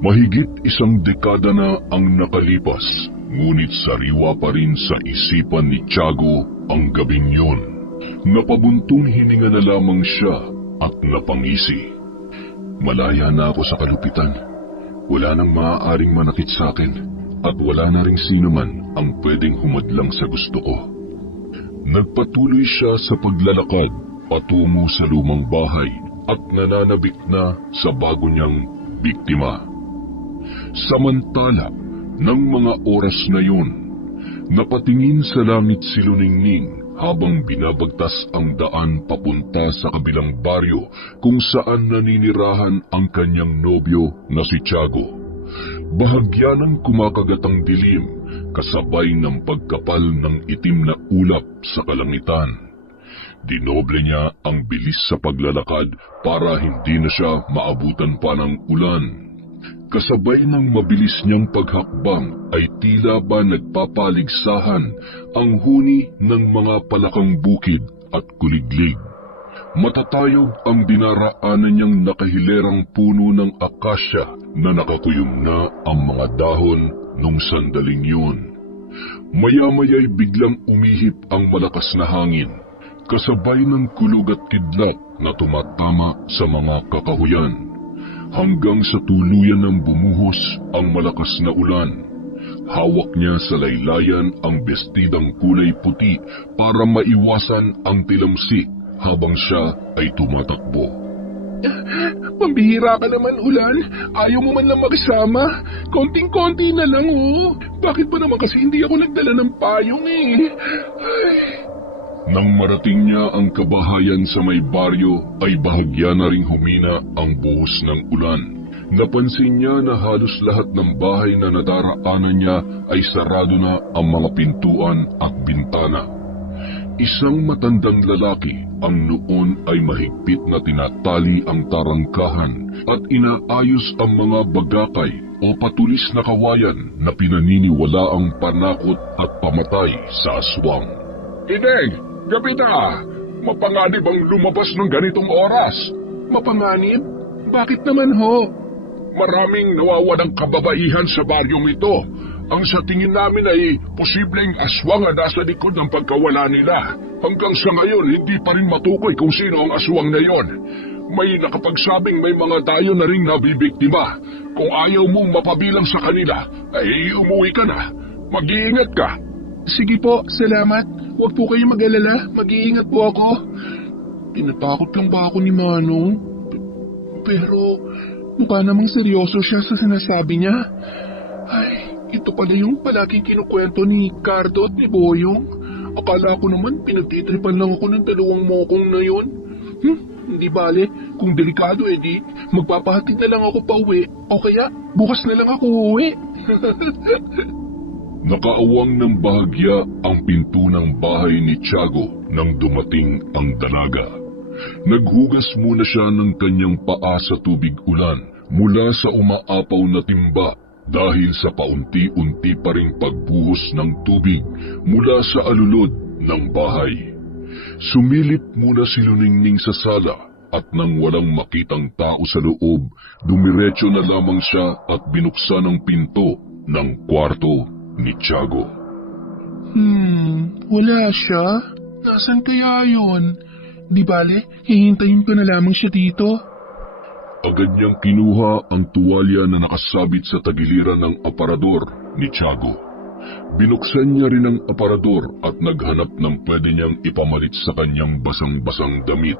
Mahigit isang dekada na ang nakalipas, ngunit sariwa pa rin sa isipan ni Tiago ang gabing yun. Napabuntong hininga na lamang siya at napangisi. Malaya na ako sa kalupitan. Wala nang maaaring manakit sa akin at wala na ring sino man ang pwedeng humadlang sa gusto ko. Nagpatuloy siya sa paglalakad patungo sa lumang bahay at nananabik na sa bago niyang biktima. Samantala, ng mga oras na yun, napatingin sa langit si Luningning habang binabagtas ang daan papunta sa kabilang baryo kung saan naninirahan ang kanyang nobyo na si Tiago. Bahagya ng kumakagat ang dilim, kasabay ng pagkapal ng itim na ulap sa kalangitan. Dinoble niya ang bilis sa paglalakad para hindi na siya maabutan pa ng ulan. Kasabay ng mabilis niyang paghakbang ay tila ba nagpapaligsahan ang huni ng mga palakang bukid at kuliglig. Matatayog ang dinaraanan niyang nakahilerang puno ng akasya na nakakuyong na ang mga dahon nung sandaling yun. Maya-maya'y biglang umihip ang malakas na hangin, kasabay ng kulog at kidlat na tumatama sa mga kakahuyan. Hanggang sa tuluyan ng bumuhos ang malakas na ulan. Hawak niya sa laylayan ang bestidang kulay puti para maiwasan ang tilamsik habang siya ay tumatakbo. Pambihira ka naman, Ulan. Ayaw mo man lang makisama. Konting-konti na lang, oh. Bakit ba naman kasi hindi ako nagdala ng payong eh? Ay. Nang marating niya ang kabahayan sa may baryo ay bahagya na ring humina ang buhos ng ulan. Napansin niya na halos lahat ng bahay na nadaraanan niya ay sarado na ang mga pintuan at bintana. Isang matandang lalaki ang noon ay mahigpit na tinatali ang tarangkahan at inaayos ang mga bagakay o patulis na kawayan na pinaniniwala ang panakot at pamatay sa aswang. Ideng! Gabi na! Mapanganib ang lumabas ng ganitong oras. Mapanganib? Bakit naman ho? Maraming nawawalang kababaihan sa baryong ito. Ang sa tingin namin ay posibleng aswang ang nasa likod ng pagkawala nila. Hanggang sa ngayon, hindi pa rin matukoy kung sino ang aswang na yon. May nakapagsabing may mga tayo na ring nabibiktima. Kung ayaw mong mapabilang sa kanila, ay umuwi ka na. Mag-iingat ka. Sige po, salamat. Huwag po kayong mag-alala. Mag-iingat po ako. Tinatakot lang ba ako ni Manong? Pero mukha namang seryoso siya sa sinasabi niya. Ay, ito pala yung palaging kinukwento ni Cardo at ni Boyong. Akala ko naman pinagtitripan lang ako ng dalawang mokong na yun. Hindi bale, kung delikado edi, magpapahatid na lang ako pa uwi. O kaya, bukas na lang ako uwi. Nakaawang ng bahagya ang pinto ng bahay ni Tiago nang dumating ang dalaga. Naghugas muna siya ng kanyang paa sa tubig ulan mula sa umaapaw na timba dahil sa paunti-unti pa ring pagbuhos ng tubig mula sa alulod ng bahay. Sumilip muna si Luningning sa sala at nang walang makitang tao sa loob, dumiretso na lamang siya at binuksan ang pinto ng kwarto ni Tiago. Wala siya? Nasaan kaya yun? Di bale, hihintayin ko na lamang siya dito. Agad niyang kinuha ang tuwalya na nakasabit sa tagiliran ng aparador ni Tiago. Binuksan niya rin ang aparador at naghanap ng pwede niyang ipamalit sa kanyang basang-basang damit.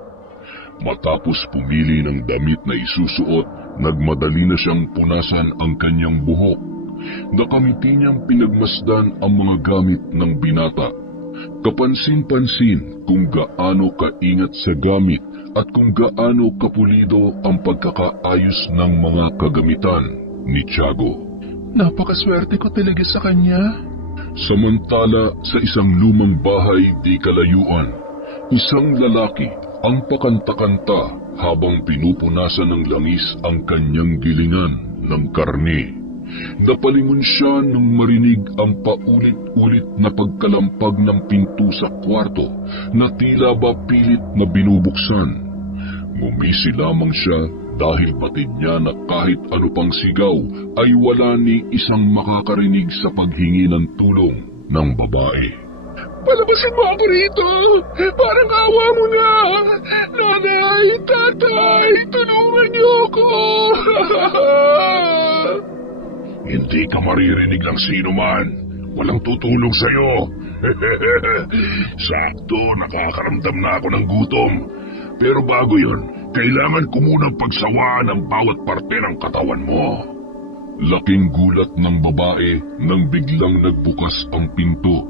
Matapos pumili ng damit na isusuot, nagmadali na siyang punasan ang kanyang buhok. Nakamiti niyang pinagmasdan ang mga gamit ng binata. Kapansin-pansin kung gaano kaingat sa gamit at kung gaano kapulido ang pagkakaayos ng mga kagamitan ni Tiago. Napakaswerte ko talaga sa kanya. Samantala sa isang lumang bahay di kalayuan, isang lalaki ang pakanta-kanta habang pinupunasan ng langis ang kanyang gilingan ng karne. Napalingon siya nang marinig ang paulit-ulit na pagkalampag ng pinto sa kwarto na tila ba pilit na binubuksan. Ngumisi lamang siya dahil batid niya na kahit ano pang sigaw ay wala ni isang makakarinig sa paghingi ng tulong ng babae. Palabasin mo ako rito! Parang awa mo na! Nanay, tatay, tulungan niyo ako! Hindi ka maririnig ng sino man. Walang tutulong sa'yo. Sakto, nakakaramdam na ako ng gutom. Pero bago yun, kailangan ko munang pagsawaan ang bawat parte ng katawan mo. Laking gulat ng babae nang biglang nagbukas ang pinto.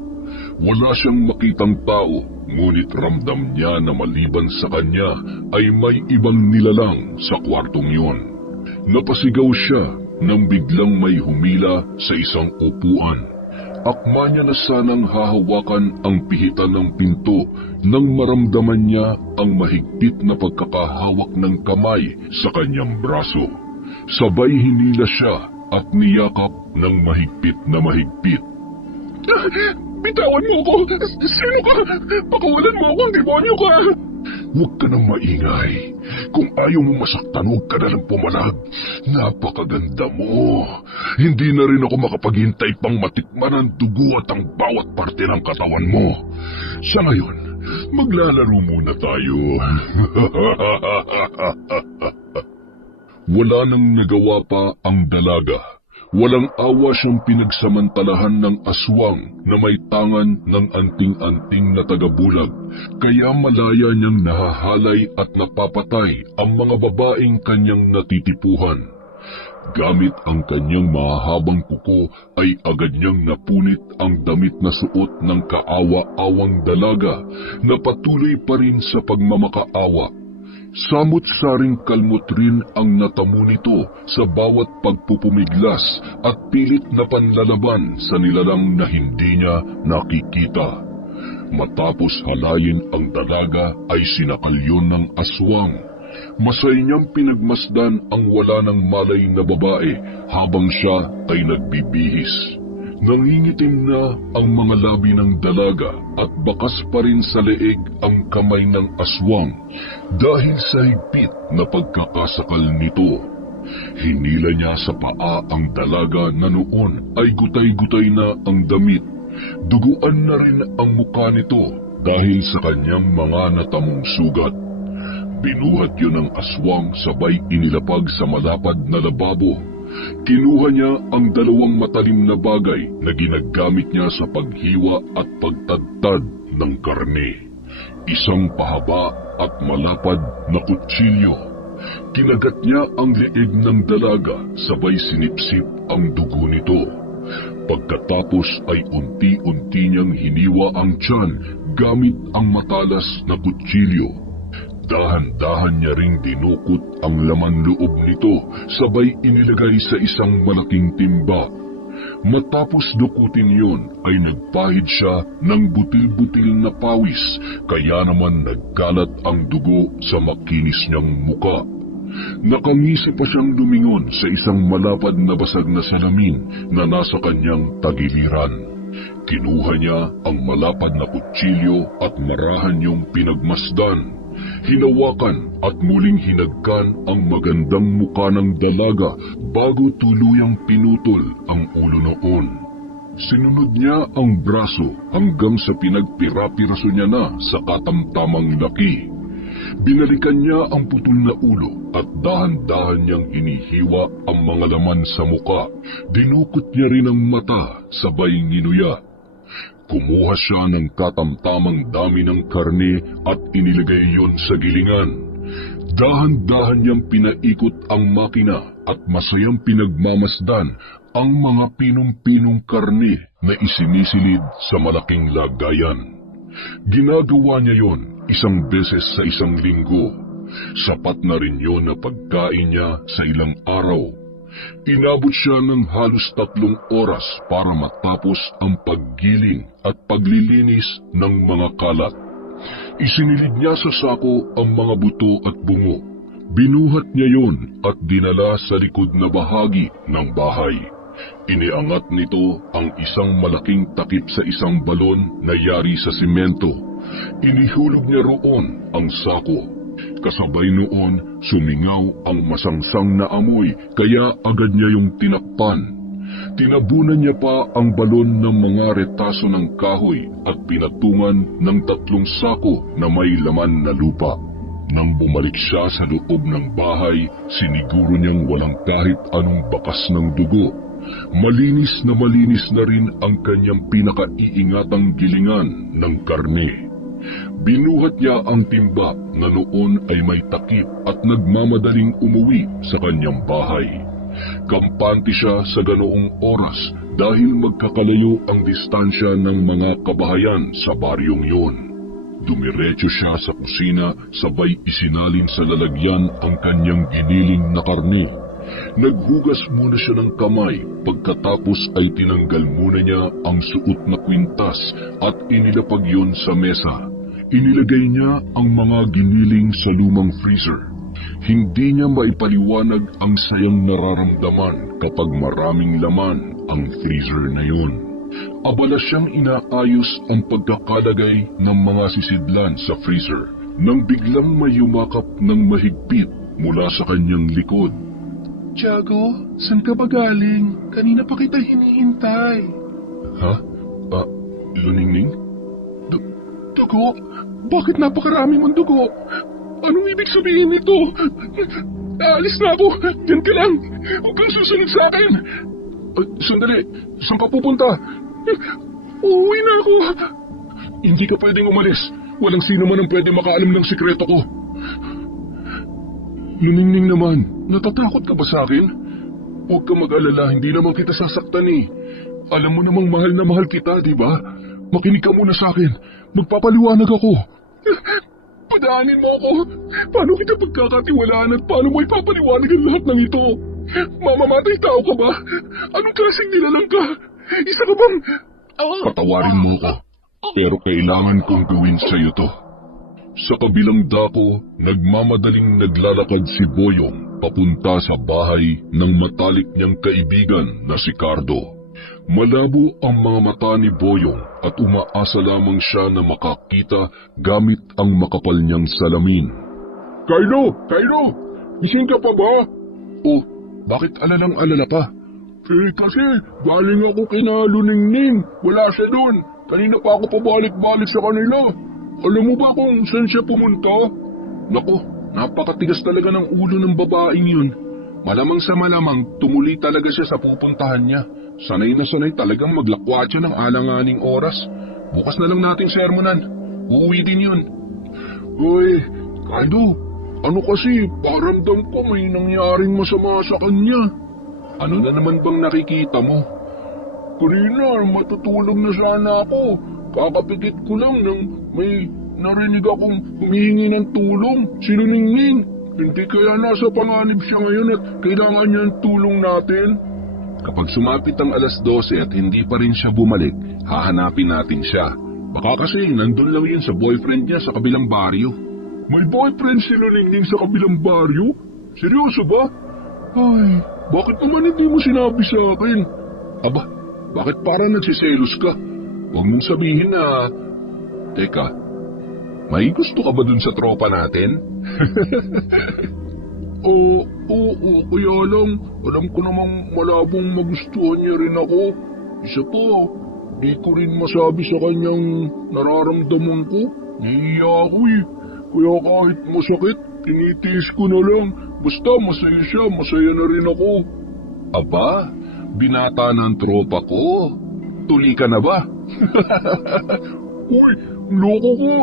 Wala siyang makitang tao, ngunit ramdam niya na maliban sa kanya ay may ibang nilalang sa kwartong yun. Napasigaw siya nang biglang may humila sa isang upuan. Akma niya na sanang hahawakan ang pihitan ng pinto nang maramdaman niya ang mahigpit na pagkakahawak ng kamay sa kanyang braso. Sabay hinila siya at niyakap ng mahigpit na mahigpit. Bitawan mo ako! Sino ka? Pakawalan mo ako, demonyo ka! Huwag ka nang maingay. Kung ayaw mo masaktan, huwag ka na lang pumalag. Napakaganda mo. Hindi na rin ako makapaghintay pang matikman ang dugo at ang bawat parte ng katawan mo. Sa ngayon, maglalaro muna tayo. Wala nang nagawa pa ang dalaga. Walang awa siyang pinagsamantalahan ng aswang na may tangan ng anting-anting na tagabulag, kaya malaya niyang nahahalay at napapatay ang mga babaeng kanyang natitipuhan. Gamit ang kanyang mahahabang kuko ay agad niyang napunit ang damit na suot ng kaawa-awang dalaga na patuloy pa rin sa pagmamakaawa. Samot-saring kalmot rin ang natamo nito sa bawat pagpupumiglas at pilit na panlalaban sa nilalang na hindi niya nakikita. Matapos halayin ang dalaga ay sinakal yun ng aswang. Masay niyang pinagmasdan ang wala ng malay na babae habang siya ay nagbibihis. Nangingitim na ang mga labi ng dalaga at bakas pa rin sa leeg ang kamay ng aswang dahil sa higpit na pagkakasakal nito. Hinila niya sa paa ang dalaga na noon ay gutay-gutay na ang damit. Duguan na rin ang mukha nito dahil sa kanyang mga natamong sugat. Binuhat yun ng aswang sabay inilapag sa malapad na lababo. Kinuha niya ang dalawang matalim na bagay na ginagamit niya sa paghiwa at pagtadtad ng karne. Isang pahaba at malapad na kutsilyo. Kinagat niya ang leeg ng dalaga sabay sinipsip ang dugo nito. Pagkatapos ay unti-unti niyang hiniwa ang tiyan gamit ang matalas na kutsilyo. Dahan-dahan niya ring dinukot ang laman loob nito sabay inilagay sa isang malaking timba. Matapos dukutin yun ay nagpahid siya ng butil-butil na pawis kaya naman nagkalat ang dugo sa makinis niyang muka. Nakangisi pa siyang lumingon sa isang malapad na basag na salamin na nasa kanyang tagiliran. Kinuha niya ang malapad na kutsilyo at marahan yung pinagmasdan. Hinawakan at muling hinagkan ang magandang muka ng dalaga bago tuluyang pinutol ang ulo noon. Sinunod niya ang braso hanggang sa pinagpira-piraso niya na sa katamtamang laki. Binalikan niya ang putol na ulo at dahan-dahan niyang inihiwa ang mga laman sa muka. Dinukot niya rin ang mata sabay nginuya. Kumuha siya ng katamtamang dami ng karne at inilagay yon sa gilingan. Dahan-dahan niyang pinaikot ang makina at masayang pinagmamasdan ang mga pinong-pinong karne na isinisilid sa malaking lagayan. Ginagawa niya yon isang beses sa isang linggo. Sapat na rin yon na pagkain niya sa ilang araw. Inabot siya ng halos 3 oras para matapos ang paggiling at paglilinis ng mga kalat. Isinilid niya sa sako ang mga buto at bungo. Binuhat niya yon at dinala sa likod na bahagi ng bahay. Iniangat nito ang isang malaking takip sa isang balon na yari sa simento. Inihulog niya roon ang sako. Kasabay noon, sumingaw ang masangsang na amoy kaya agad niya yung tinakpan. Tinabunan niya pa ang balon ng mga retaso ng kahoy at pinatungan ng 3 sako na may laman na lupa. Nang bumalik siya sa loob ng bahay, siniguro niyang walang kahit anong bakas ng dugo. Malinis na rin ang kanyang pinakaiingatang gilingan ng karne. Binuhat niya ang timba na noon ay may takip at nagmamadaling umuwi sa kanyang bahay. Kampante siya sa ganoong oras dahil magkakalayo ang distansya ng mga kabahayan sa baryong yun. Dumiretso siya sa kusina sabay isinalin sa lalagyan ang kanyang giniling na karne. Naghugas muna siya ng kamay pagkatapos ay tinanggal muna niya ang suot na kwintas at inilapag yun sa mesa. Inilagay niya ang mga giniling sa lumang freezer. Hindi niya maipaliwanag ang sayang nararamdaman kapag maraming laman ang freezer na yun. Abala siyang inaayos ang pagkakalagay ng mga sisidlan sa freezer nang biglang may yumakap ng mahigpit mula sa kanyang likod. Tiago, saan ka ba galing? Kanina pa kita hinihintay. Ha? Luningning? Dugo? Bakit napakarami mong dugo? Anong ibig sabihin nito? Aalis na ako. Diyan ka lang. Huwag kang susunod sa akin. Sandali. Saan ka pupunta? Uuwi na ako. Hindi ka pwedeng umalis. Walang sino man ang pwede makaalam ng sikreto ko. Luningning naman, natatakot ka ba sa akin? Huwag ka mag-alala, hindi naman kita sasaktan eh. Alam mo namang mahal na mahal kita, di ba? Makinig ka muna sa akin. Magpapaliwanag ako. Padaanin mo ako. Paano kita pagkakatiwalaan at paano mo ipapaliwanag ang lahat ng ito? Mamamatay tao ka ba? Anong klaseng nilalang ka? Isa ka bang... Patawarin mo ko, pero kailangan kong gawin sa'yo to. Sa kabilang dako, nagmamadaling naglalakad si Boyong papunta sa bahay ng matalik niyang kaibigan na si Cardo. Malabo ang mga mata ni Boyong at umaasa lamang siya na makakita gamit ang makapal niyang salamin. Carlo! Carlo! Gising ka pa ba? Oh, bakit alalang-alala ka? Kasi galing ako kina Luningning. Wala siya doon. Kanina pa ako pabalik-balik sa kanila. Alam mo ba kung saan siya pumunta? Naku, napakatigas talaga ng ulo ng babaeng yun. Malamang sa malamang, tumuli talaga siya sa pupuntahan niya. Sanay na sanay talagang maglakwat siya ng alanganing oras. Bukas na lang natin sermonan. Uuwi din yun. Uy, Cardo, ano kasi, paramdam ko may nangyaring masama sa kanya. Ano na naman bang nakikita mo? Kanina, matutulog na sana ako. Kakapikit ko lang nang may narinig akong humihingi ng tulong. Si Luningning. Hindi kaya nasa panganib siya ngayon at kailangan niya ng tulong natin? Kapag sumapit ang 12:00 at hindi pa rin siya bumalik, hahanapin natin siya. Baka kasi nandun lang yun sa boyfriend niya sa kabilang baryo. May boyfriend si Luningning sa kabilang baryo? Seryoso ba? Ay, bakit naman hindi mo sinabi sa akin? Aba, bakit parang nagsiselos ka? Huwag mong sabihin na... Teka, may gusto ka ba dun sa tropa natin? Oo, kaya lang, alam ko namang malabong magustuhan niya rin ako. Isa pa, di ko rin masabi sa kanyang nararamdaman ko. Nahiya ako eh. Kaya kahit masakit, tinitiis ko na lang. Basta masaya siya, masaya na rin ako. Aba, binata ng tropa ko. Tuli ka na ba? Uy, loko ko.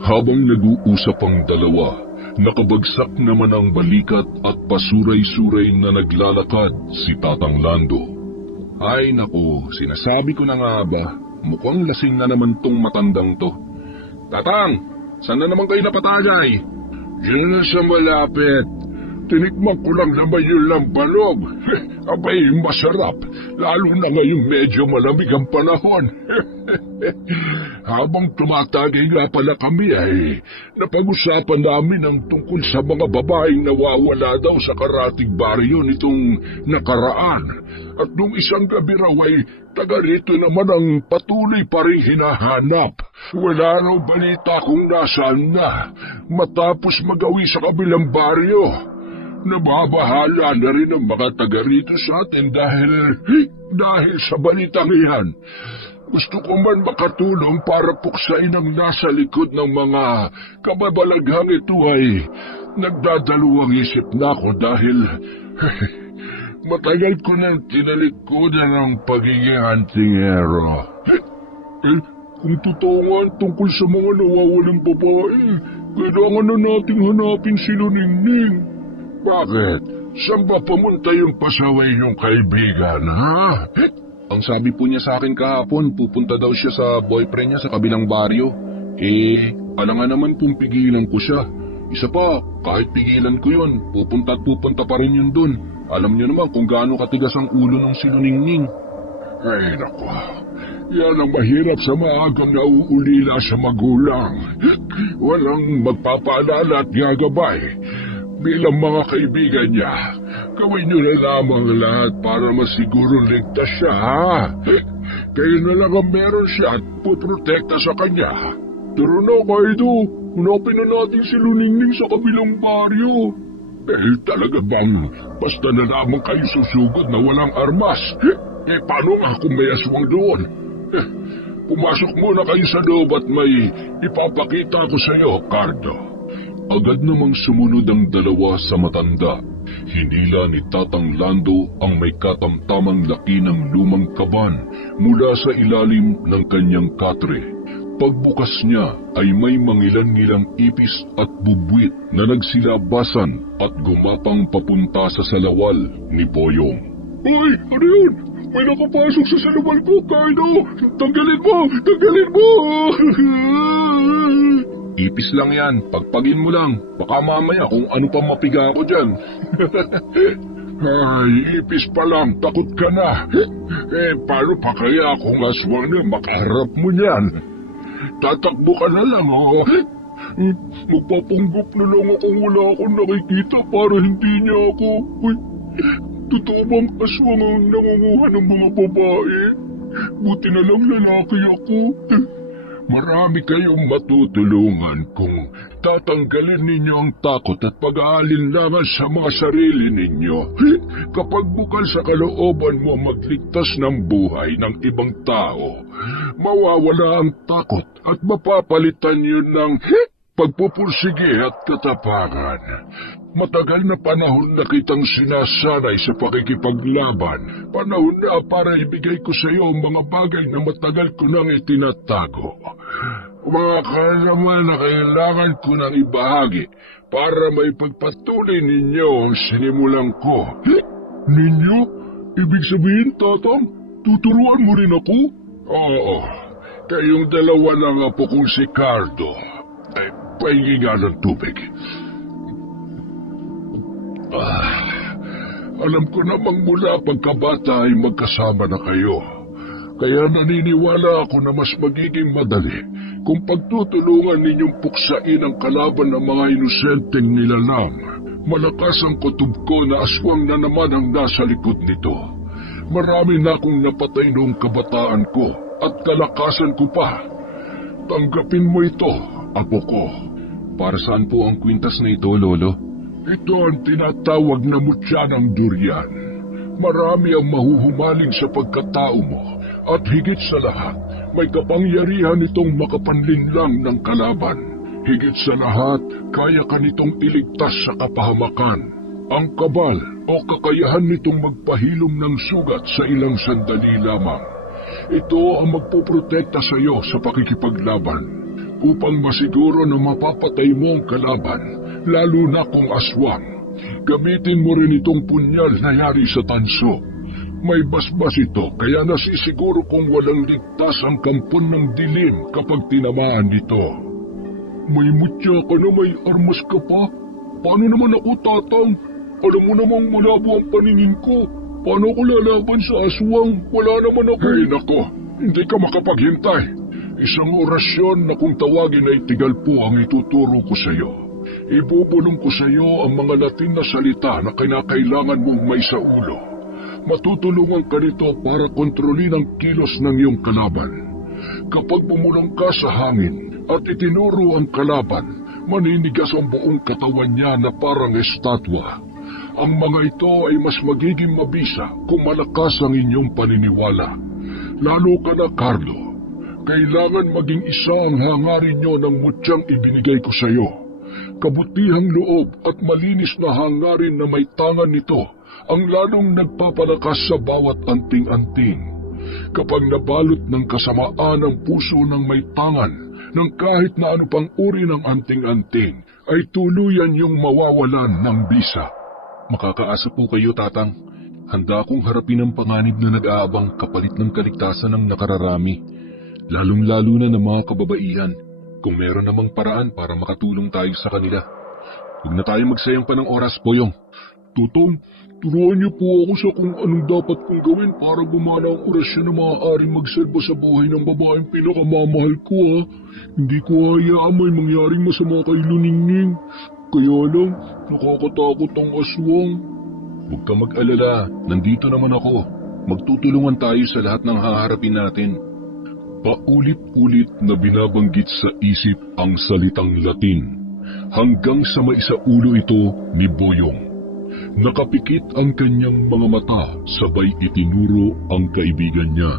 Habang nag-uusap ang dalawa, nakabagsak naman ang balikat at pasuray-suray na naglalakad si Tatang Lando. Ay naku, sinasabi ko na nga ba, mukhang lasing na naman tong matandang to. Tatang, saan na naman kayo napatagay? Diyan na sa malapit. Tinikman ko lang naman yung lambanog. Abay, masarap. Lalo na ngayong medyo malamig ang panahon. Habang tumatagay nga pala kami napag-usapan namin ang tungkol sa mga babaeng nawawala daw sa karatig baryo nitong nakaraan. At nung isang gabi raw ay taga rito naman ang patuloy pa rin hinahanap. Wala raw balita kung nasaan na matapos magawi sa kabilang baryo. Nababahala na rin ang mga taga rito sa atin dahil sa balitang iyan. Gusto ko man makatulong para puksain ang nasa likod ng mga kababalaghang ito ay nagdadalawang isip na ako dahil matagal ko nang tinalikudan ng pagiging antingero. Kung totoo nga tungkol sa mga nawawalang babae, kailangan na nating hanapin si Ningning. Bakit? Saan ba pumunta yung pasaway yung kaibigan, ha? Ang sabi po niya sa akin kahapon, pupunta daw siya sa boyfriend niya sa kabilang baryo. Alangan naman kung pigilan ko siya. Isa pa, kahit pigilan ko yun, pupunta pa rin yun dun. Alam niyo naman kung gaano katigas ang ulo ng si Ningning. Ay, naku. Yan ang mahirap sa maagang nauulila sa magulang. Walang magpapaalala at gagabay. Bilang mga kaibigan niya, gawin niyo na lamang lahat para masigurong ligtas siya, ha? Kayo na lang ang meron siya at puprotekta sa kanya. Tara na, Kaido. Hanapin na natin si Ningning sa kabilang baryo. Talaga bang basta na lamang kayo susugod na walang armas? Paano nga kung may aswang doon? Pumasok muna kayo sa loob at may ipapakita ko sa iyo, Cardo. Agad namang sumunod ang dalawa sa matanda. Hinila ni Tatang Lando ang may katamtamang laki ng lumang kaban mula sa ilalim ng kanyang katre. Pagbukas niya ay may mangilan-ngilang ipis at bubwit na nagsilabasan at gumapang papunta sa salawal ni Boyong. Hoy! Ano yun? May nakapasok sa salawal ko, Kaido! Tanggalin mo! Tanggalin mo! Ipis lang yan, pagpagin mo lang. Baka mamaya kung ano pa mapiga ako dyan. Ay, ipis pa lang, takot ka na. Paano pa kaya kung aswang na makaharap mo niyan? Tatakbo ka na lang, oh. Magpapanggap na lang akong wala akong nakikita para hindi niya ako. Uy, totoo bang aswang ang nangunguha ng mga babae? Buti na lang lalaki ako. Marami kayong matutulungan kung tatanggalin ninyo ang takot at pag-aalinlangan sa mga sarili ninyo. Kapag bukal sa kalooban mo magligtas ng buhay ng ibang tao, mawawala ang takot at mapapalitan yun ng pagpupursige at katapangan. Matagal na panahon na kitang sinasanay sa pakikipaglaban. Panahon na para ibigay ko sa iyo ang mga bagay na matagal ko nang itinatago. Mga kaalaman na kailangan ko nang ibahagi para may pagpatuloy ninyo ang sinimulan ko. Ninyo? Ibig sabihin, Tatang, tuturuan mo rin ako? Oo, kayong dalawa ng apo kong si Cardo. Ay, pahingi nga ng tubig. Alam ko namang mula pagkabata ay magkasama na kayo. Kaya naniniwala ako na mas magiging madali kung pagtutulungan ninyong puksain ang kalaban ng mga inosenteng nilalang. Malakas ang kutob ko na aswang na naman ang nasa likod nito. Marami na akong napatay noong kabataan ko at kalakasan ko pa. Tanggapin mo ito, apo ko. Para saan po ang kwintas na ito, Lolo? Ito ang tinatawag na mutya ng durian. Marami ang mahuhumaling sa pagkatao mo at higit sa lahat, may kapangyarihan itong makapanlinlang ng kalaban. Higit sa lahat, kaya ka nitong iligtas sa kapahamakan. Ang kabal o kakayahan nitong magpahilom ng sugat sa ilang sandali lamang. Ito ang magpoprotekta sa iyo sa pakikipaglaban. Upang masiguro na mapapatay mo ang kalaban, lalo na kung aswang. Gamitin mo rin itong punyal na yari sa tanso. May basbas ito, kaya nasisiguro kung walang ligtas ang kampon ng dilim kapag tinamaan nito. May mutya ka na may armas ka pa? Paano naman ako, Tatang? Alam mo namang malabo ang paningin ko. Paano ko lalaban sa aswang? Wala naman ako. Ay, nako, hindi ka makapaghintay. Isang orasyon na kung tawagin ay tigal po ang ituturo ko sa iyo. Ibubulong ko sa iyo ang mga Latin na salita na kinakailangan mong may sa ulo. Matutulungan ka nito para kontrolin ang kilos ng iyong kalaban. Kapag bumulong ka sa hangin at itinuro ang kalaban, maninigas ang buong katawan niya na parang estatwa. Ang mga ito ay mas magiging mabisa kung malakas ang inyong paniniwala. Lalo ka na, Carlo. Kailangan maging isa ang hangarin nyo ng mutyang ibinigay ko sa iyo. Kabutihang loob at malinis na hangarin na may tangan nito ang lalong nagpapalakas sa bawat anting-anting. Kapag nabalot ng kasamaan ang puso ng may tangan, ng kahit na ano pang uri ng anting-anting, ay tuluyan yung mawawalan ng bisa. Makakaasa po kayo, Tatang. Handa akong harapin ang panganib na nag-aabang kapalit ng kaligtasan ng nakararami. Lalong-lalo na ng mga kababaihan, kung meron namang paraan para makatulong tayo sa kanila. Huwag na tayo magsayang pa ng oras, Boyong. Tutong, turuan niyo po ako sa kung anong dapat kong gawin para gumana ang orasyon na maaaring magserbo sa buhay ng babaeng pinakamamahal ko, ha. Hindi ko hayaan may mangyaring masama kay Luningning. Kaya lang, nakakatakot ang aswang. Huwag ka mag-alala, nandito naman ako. Magtutulungan tayo sa lahat ng haharapin natin. Paulit-ulit na binabanggit sa isip ang salitang Latin, hanggang sa maisaulo ito ni Boyong. Nakapikit ang kanyang mga mata, sabay itinuro ang kaibigan niya.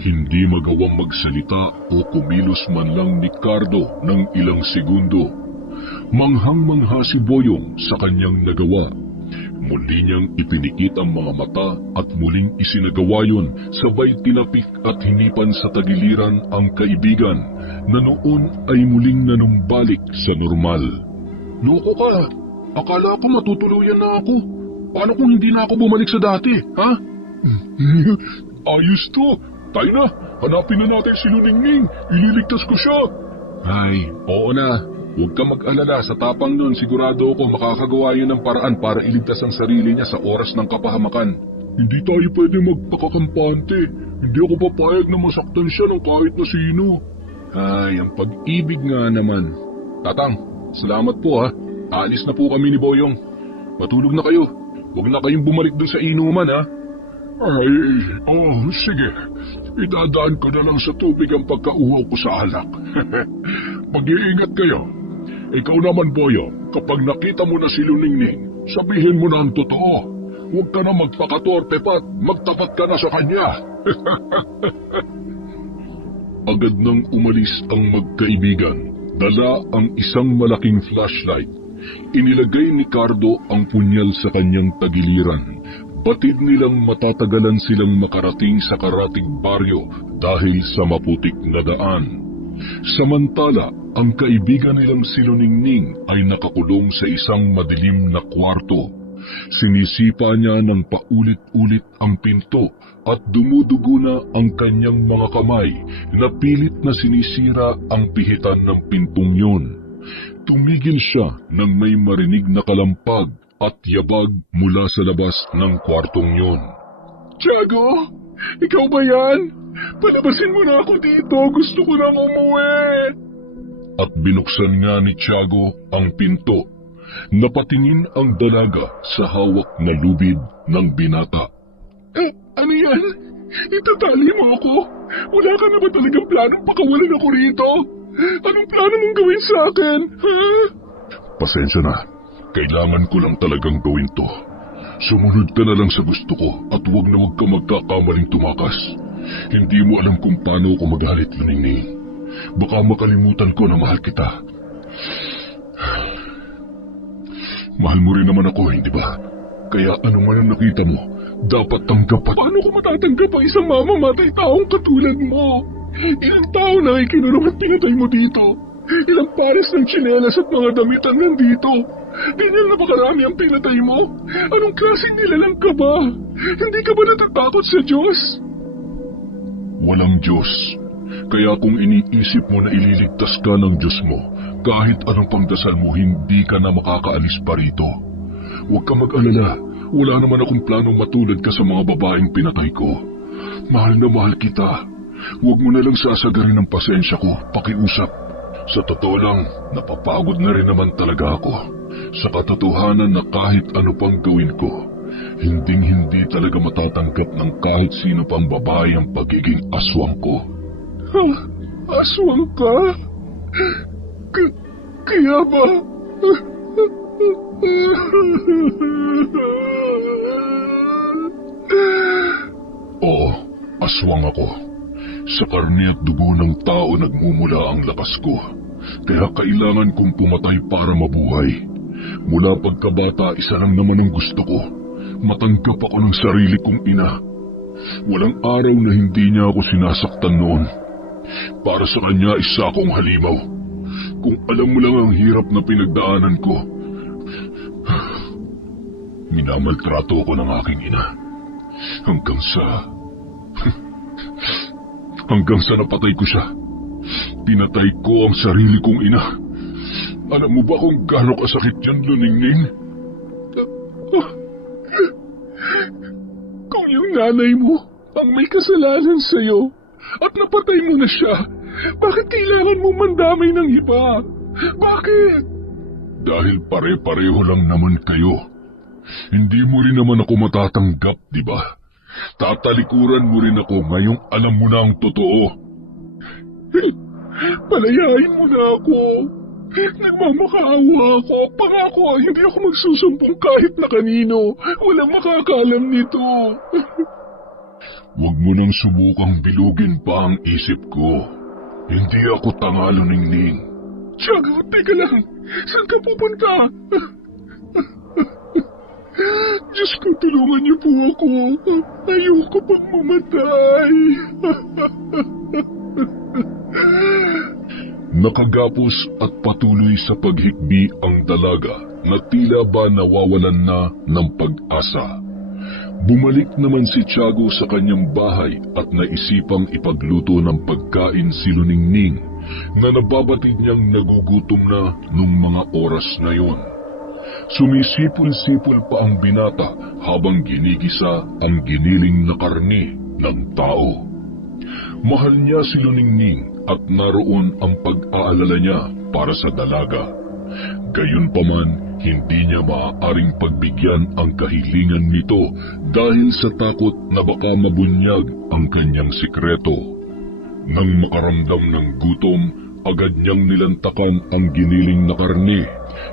Hindi magawang magsalita o kumilos man lang ni Cardo ng ilang segundo. Manghang-mangha si Boyong sa kanyang nagawa. Muli niyang ipinikit ang mga mata at muling isinagawa yun, sabay tinapik at hinipan sa tagiliran ang kaibigan na noon ay muling nanumbalik sa normal. Loko ka! Akala ko matutuluyan na ako. Paano kung hindi na ako bumalik sa dati, ha? Ayos to! Tayo na! Hanapin na natin si Luningning! Ililigtas ko siya! Ay, oo na. Huwag ka mag-alala, sa tapang nun sigurado ako makakagawa yun ng paraan para iligtas ang sarili niya sa oras ng kapahamakan. Hindi tayo pwede magpakakampante. Hindi ako papayag na masaktan siya ng kahit na sino. Ay, ang pag-ibig nga naman. Tatang, salamat po ha. Aalis na po kami ni Boyong. Matulog na kayo. Huwag na kayong bumalik doon sa inuman ha. Ay, sige. Idadaan ko na lang sa tubig ang pagkauhaw ko sa alak. Mag-iingat kayo. Ikaw naman, Boyo, kapag nakita mo na si Luningning, sabihin mo na ang totoo. Huwag ka na magpakatorpe pat, magtapat ka na sa kanya. Agad nang umalis ang magkaibigan, dala ang isang malaking flashlight. Inilagay ni Cardo ang punyal sa kanyang tagiliran. Batid nilang matatagalan silang makarating sa karatig baryo dahil sa maputik na daan. Samantala, ang kaibigan nilang si Luningning ay nakakulong sa isang madilim na kwarto. Sinisipa niya ng paulit-ulit ang pinto at dumudugo na ang kanyang mga kamay na pilit na sinisira ang pihitan ng pintong yun. Tumigil siya nang may marinig na kalampag at yabag mula sa labas ng kwartong yun. Tiago, ikaw ba yan? Palabasin mo na ako dito, gusto ko nang umuwi. At binuksan nga ni Tiago ang pinto. Napatingin ang dalaga sa hawak na lubid ng binata. Ano yan? Itatali mo ako? Wala ka na ba talagang planong pakawalan ako rito? Anong plano mong gawin sa akin? Ha? Pasensya na. Kailangan ko lang talagang gawin to. Sumunod ka na lang sa gusto ko at huwag na huwag ka magkakamaling tumakas. Hindi mo alam kung paano ako maghalit, Luningning. Baka makalimutan ko na mahal kita. Mahal mo rin naman ako, hindi ba? Kaya ano man ang nakita mo, dapat tanggap at... Paano ko matatanggap ang isang mamamatay taong katulad mo? Ilang tao na ikinulong at pinatay mo dito? Ilang pares ng tsinelas at mga damit ang nandito? Ganyan na ba karami ang pinatay mo? Anong klaseng nilalang ka ba? Hindi ka ba natatakot sa Diyos? Walang Diyos. Kaya kung iniisip mo na ililigtas ka ng Diyos mo, kahit anong pangdasal mo, hindi ka na makakaalis pa rito. Huwag ka mag-alala. Wala naman akong planong matulad ka sa mga babaeng pinatay ko. Mahal na mahal kita. Huwag mo na lang sasagarin ang pasensya ko, pakiusap. Sa totoo lang, napapagod na rin naman talaga ako. Sa katotohanan na kahit ano pang gawin ko, hindi talaga matatanggap ng kahit sino pang babae ang pagiging aswang ko. Aswang ka? Kaya ba? Oo, aswang ako. Sa karne at dugo ng tao nagmumula ang lakas ko. Kaya kailangan kong pumatay para mabuhay. Mula pagkabata, isa lang naman ang gusto ko. Matanggap ako ng sarili kong ina. Walang araw na hindi niya ako sinasaktan noon. Para sa kanya, isa akong halimaw. Kung alam mo lang ang hirap na pinagdaanan ko. Minamaltrato ako ng aking ina. Hanggang sa napatay ko siya. Pinatay ko ang sarili kong ina. Alam mo ba kung gaano kasakit yan, Luningning? Kung yung nanay mo ang may kasalanan sa'yo at napatay mo na siya, bakit kailangan mo mandamay ng iba? Bakit? Dahil pare-pareho lang naman kayo. Hindi mo rin naman ako matatanggap, di ba? Tatalikuran mo rin ako ngayong alam mo na ang totoo. Palayain mo na ako. Nagmamakaawa ako. Pangako, hindi ako magsusumbong kahit na kanino. Walang makakaalam nito. Huwag mo nang subukang bilugin pa ang isip ko. Hindi ako tanga, Luningning. Tiago, teka lang. Saan ka pupunta? Diyos ko, tulungan niyo po ako. Ayoko pang mamatay. Nakagapos at patuloy sa paghikbi ang dalaga na tila ba nawawalan na ng pag-asa. Bumalik naman si Tiago sa kanyang bahay at naisipang ipagluto ng pagkain si Luningning na nababatid niyang nagugutom na nung mga oras na yon. Sumisipol-sipol pa ang binata habang ginigisa ang giniling na karne ng tao. Mahal niya si Luningning at naroon ang pag-aalala niya para sa dalaga. Gayunpaman, hindi niya maaaring pagbigyan ang kahilingan nito dahil sa takot na baka mabunyag ang kanyang sikreto. Nang makaramdam ng gutom, agad niyang nilantakan ang giniling na karne.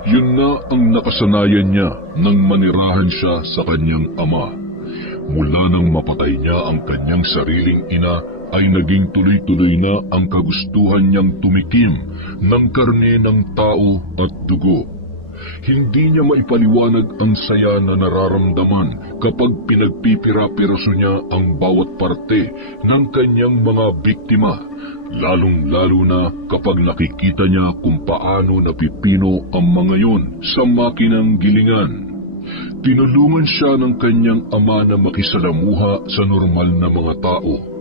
Yun na ang nakasanayan niya nang manirahan siya sa kanyang ama. Mula nang mapatay niya ang kanyang sariling ina, ay naging tuloy-tuloy na ang kagustuhan niyang tumikim ng karne ng tao at dugo. Hindi niya maipaliwanag ang saya na nararamdaman kapag pinagpipira-piraso niya ang bawat parte ng kanyang mga biktima, lalong-lalo na kapag nakikita niya kung paano napipino ang mga yon sa makinang gilingan. Tinulungan siya ng kanyang ama na makisalamuha sa normal na mga tao.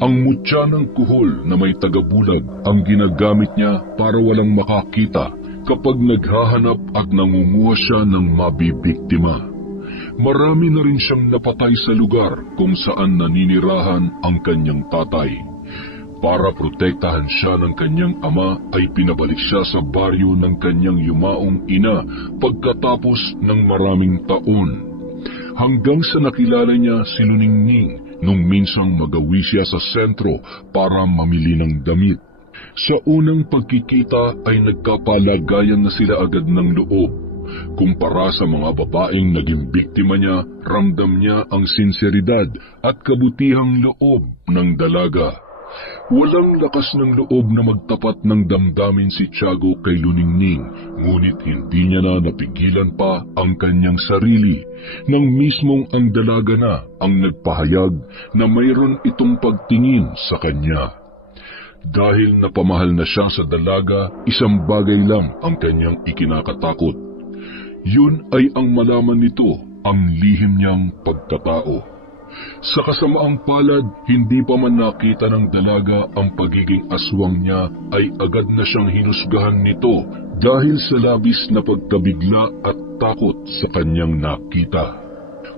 Ang mutya ng kuhol na may tagabulag ang ginagamit niya para walang makakita kapag naghahanap at nangunguha siya ng mabibiktima. Marami na rin siyang napatay sa lugar kung saan naninirahan ang kanyang tatay. Para protektahan siya ng kanyang ama ay pinabalik siya sa baryo ng kanyang yumaong ina pagkatapos ng maraming taon. Hanggang sa nakilala niya si Luningning nung minsang magawi siya sa sentro para mamili ng damit. Sa unang pagkikita ay nagkapalagayan na sila agad ng loob. Kumpara sa mga babaeng naging biktima niya, ramdam niya ang sinseridad at kabutihang loob ng dalaga. Walang lakas ng loob na magtapat ng damdamin si Tiago kay Luningning, ngunit hindi niya na napigilan pa ang kanyang sarili nang mismong ang dalaga na ang nagpahayag na mayroon itong pagtingin sa kanya. Dahil napamahal na siya sa dalaga, isang bagay lang ang kanyang ikinakatakot. Yun ay ang malaman nito ang lihim niyang pagkatao. Sa kasamaang palad, hindi pa man nakita ng dalaga ang pagiging aswang niya ay agad na siyang hinusgahan nito dahil sa labis na pagkabigla at takot sa kanyang nakita.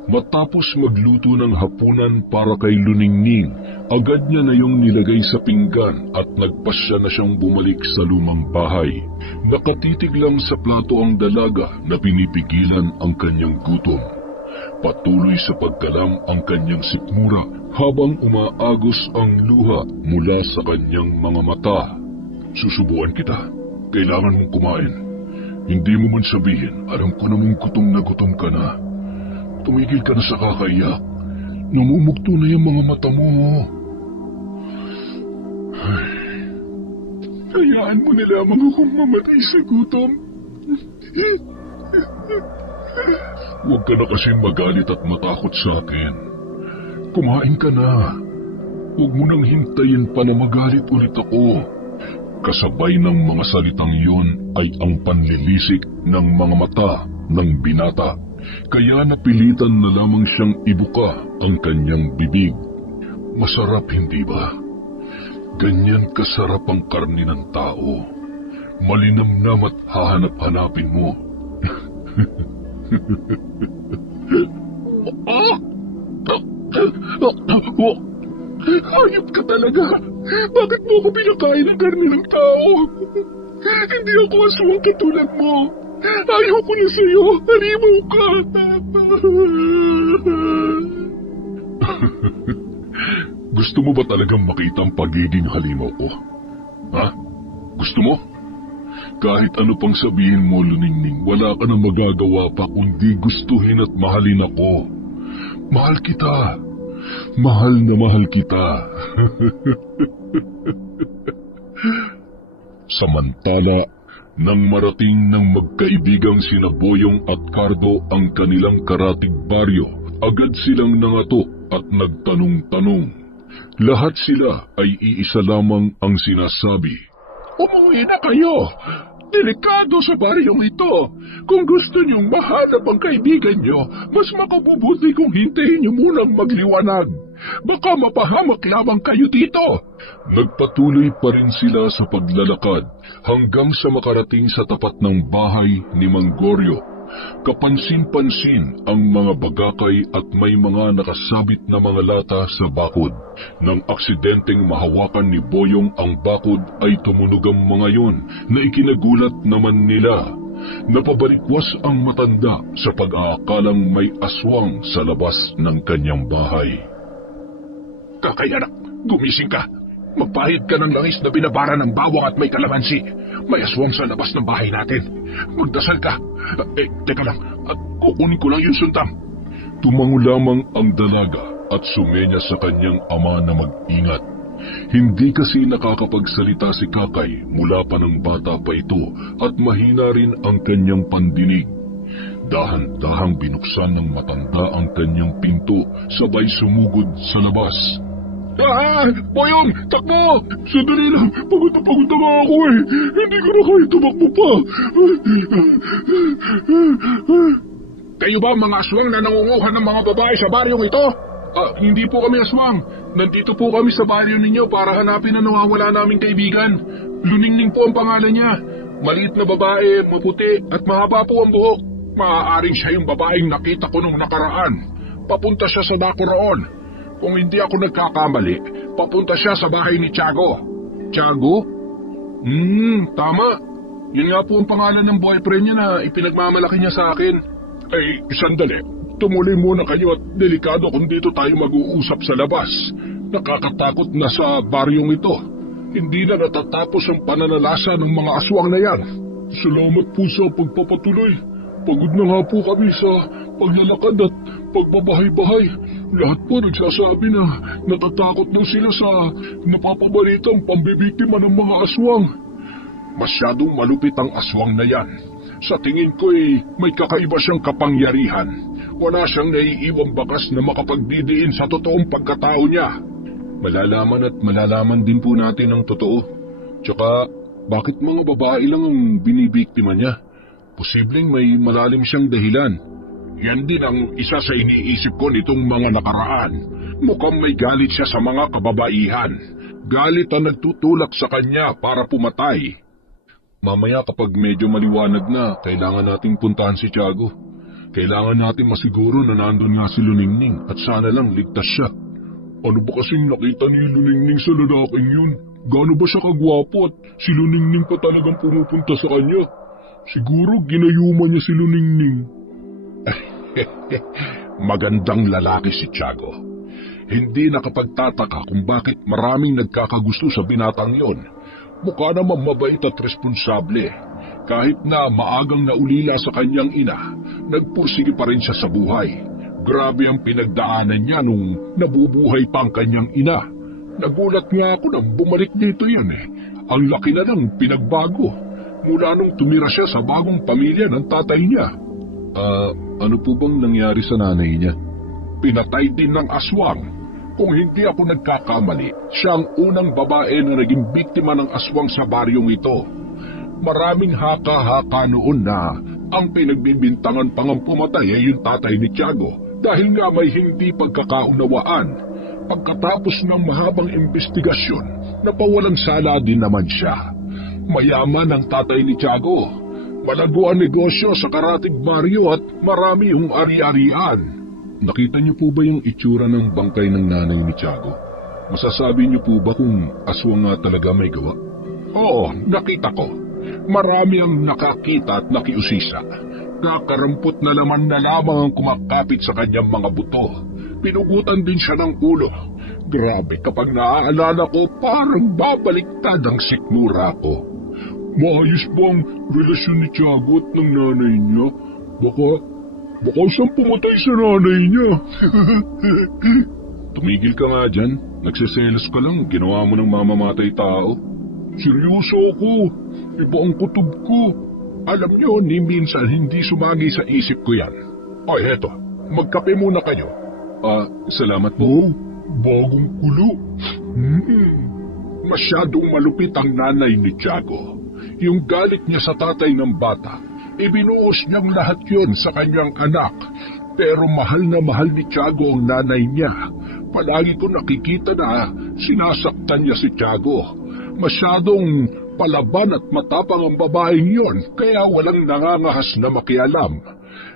Matapos magluto ng hapunan para kay Luningning, agad niya na yung nilagay sa pinggan at nagpasya na siyang bumalik sa lumang bahay. Nakatitig lang sa plato ang dalaga na pinipigilan ang kanyang gutom. Patuloy sa pagkalam ang kanyang sikmura habang umaagos ang luha mula sa kanyang mga mata. Susubuan kita. Kailangan mong kumain. Hindi mo man sabihin, alam ko namang gutom na gutom ka na. Tumigil ka na sa kakaiyak. Namumugto na yung mga mata mo. Ay, hayaan mo na lamang akong mamatay sa gutom. Huwag ka na kasing magalit at matakot sa akin. Kumain ka na. Huwag mo nang hintayin pa na magalit ulit ako. Kasabay ng mga salitang yun ay ang panlilisik ng mga mata ng binata. Kaya napilitan na lamang siyang ibuka ang kanyang bibig. Masarap, hindi ba? Ganyan kasarap ang karni ng tao. Malinamnam at hahanap-hanapin mo. Hayop ka talaga! Bakit mo ako pinakain ng karni ng tao? Hindi ako aswang katulad mo. Ayoko na sa'yo. Halimaw ka. Gusto mo ba talagang makita ang pagiging halimaw ko? Ha? Gusto mo? Kahit ano pang sabihin mo, Luningning, wala ka na magagawa pa kundi gustuhin at mahalin ako. Mahal kita. Mahal na mahal kita. Samantala, nang marating ng magkaibigang sina Boyong at Cardo ang kanilang karatig baryo, agad silang nangato at nagtanong-tanong. Lahat sila ay iisa lamang ang sinasabi. Umuwi na kayo! Delikado sa baryong ito. Kung gusto niyong mahanap ang kaibigan niyo, mas makabubuti kung hintayin niyo munang magliwanag. Baka mapahamak lamang kayo dito. Nagpatuloy pa rin sila sa paglalakad hanggang sa makarating sa tapat ng bahay ni Mang Goryo. Kapansin-pansin ang mga bagakay at may mga nakasabit na mga lata sa bakod. Nang aksidenteng mahawakan ni Boyong ang bakod ay tumunog ang mga yon na ikinagulat naman nila. Napabalikwas ang matanda sa pag-aakalang may aswang sa labas ng kanyang bahay. Kakayanak, gumising ka! Magpahid ka ng langis na binabara ng bawang at may kalamansi. May aswang sa labas ng bahay natin. Magdasal ka. Teka lang. Kukunin ko lang yung suntam. Tumango lamang ang dalaga at sumenya sa kanyang ama na mag-ingat. Hindi kasi nakakapagsalita si Kakay mula pa ng bata pa ito at mahina rin ang kanyang pandinig. Dahan-dahang binuksan ng matanda ang kanyang pinto sabay sumugod sa labas. Boyong! Takbo! Sandali lang! Pagod na nga ako eh! Hindi ko na kaya tumakbo pa! Kayo ba mga aswang na nangunguhan ng mga babae sa baryong ito? Hindi po kami aswang. Nandito po kami sa baryo ninyo para hanapin ang nawawala naming kaibigan. Luningning po ang pangalan niya. Maliit na babae, maputi at mahaba po ang buhok. Maaaring siya yung babaeng nakita ko nung nakaraan. Papunta siya sa dako roon. Kung hindi ako nagkakamali, papunta siya sa bahay ni Tiago. Tiago? Tama. Yun nga po ang pangalan ng boyfriend niya na ipinagmamalaki niya sa akin. Sandali. Tumuloy muna kayo at delikado kung dito tayo mag-uusap sa labas. Nakakatakot na sa baryong ito. Hindi na natatapos ang pananalasa ng mga aswang na yan. Salamat po sa pagpapatuloy. Pagod na nga po kami sa paglalakad at pagbabahay-bahay. Lahat po nagsasabi na natatakot daw sila sa napapabalitang pambibiktima ng mga aswang. Masyadong malupit ang aswang na yan. Sa tingin ko may kakaiba siyang kapangyarihan. Wala siyang naiiwang bakas na makapagdidiin sa totoong pagkatao niya. Malalaman at malalaman din po natin ang totoo. Tsaka, bakit mga babae lang ang binibiktima niya? Posibleng may malalim siyang dahilan. Yan din ang isa sa iniisip ko nitong mga nakaraan. Mukhang may galit siya sa mga kababaihan. Galit ang nagtutulak sa kanya para pumatay. Mamaya kapag medyo maliwanag na, kailangan nating puntahan si Tiago. Kailangan natin masiguro na nandun nga si Luningning at sana lang ligtas siya. Ano ba kasing nakita ni Luningning sa lalaking yun? Gaano ba siya kagwapo at si Luningning pa talagang pumupunta sa kanya? Siguro ginayuman niya si Luningning. Magandang lalaki si Tiago. Hindi nakapagtataka kung bakit maraming nagkakagusto sa binatang yon. Mukha naman mabait at responsable. Kahit na maagang naulila sa kanyang ina, nagpursige pa rin siya sa buhay. Grabe ang pinagdaanan niya nung nabubuhay pa ang kanyang ina. Nagulat nga ako nang bumalik dito yan eh. Ang laki na ng pinagbago. Mula nung tumira siya sa bagong pamilya ng tatay niya. Ano po bang nangyari sa nanay niya? Pinatay din ng aswang. Kung hindi ako nagkakamali, siya ang unang babae na naging biktima ng aswang sa baryong ito. Maraming haka-haka noon na ang pinagbibintangan pang ang pumatay ay yung tatay ni Tiago dahil nga may hindi pagkakaunawaan. Pagkatapos ng mahabang investigasyon, napawalang sala din naman siya. Mayaman ang tatay ni Tiago. Malago ang negosyo sa Karatig Baryo at marami yung ari-arian. Nakita niyo po ba yung itsura ng bangkay ng nanay ni Tiago? Masasabi niyo po ba kung aswang nga talaga may gawa? Oo, nakita ko. Marami ang nakakita at nakiusisa. Kakarampot na laman na lamang ang kumakapit sa kanyang mga buto. Pinugutan din siya ng ulo. Grabe, kapag naaalala ko, parang babaliktad ang sikmura ko. Maayos ba ang relasyon ni Tiago at ng nanay niya? Baka siyang pumatay sa nanay niya. Tumigil ka nga dyan. Nagsiselos ka lang. Ginawa mo ng mamamatay tao. Seryoso ako. Iba ang kutob ko. Alam niyo, ni minsan hindi sumagi sa isip ko yan. O heto, magkape muna kayo. Salamat po. Bagong kulo. Masyadong malupit ang nanay ni Tiago. Yung galit niya sa tatay ng bata, ibinuos niyang lahat yon sa kanyang anak. Pero mahal na mahal ni Tiago ang nanay niya. Palagi ko nakikita na sinasaktan niya si Tiago. Masyadong palaban at matapang ang babaeng yon, kaya walang nangangahas na makialam.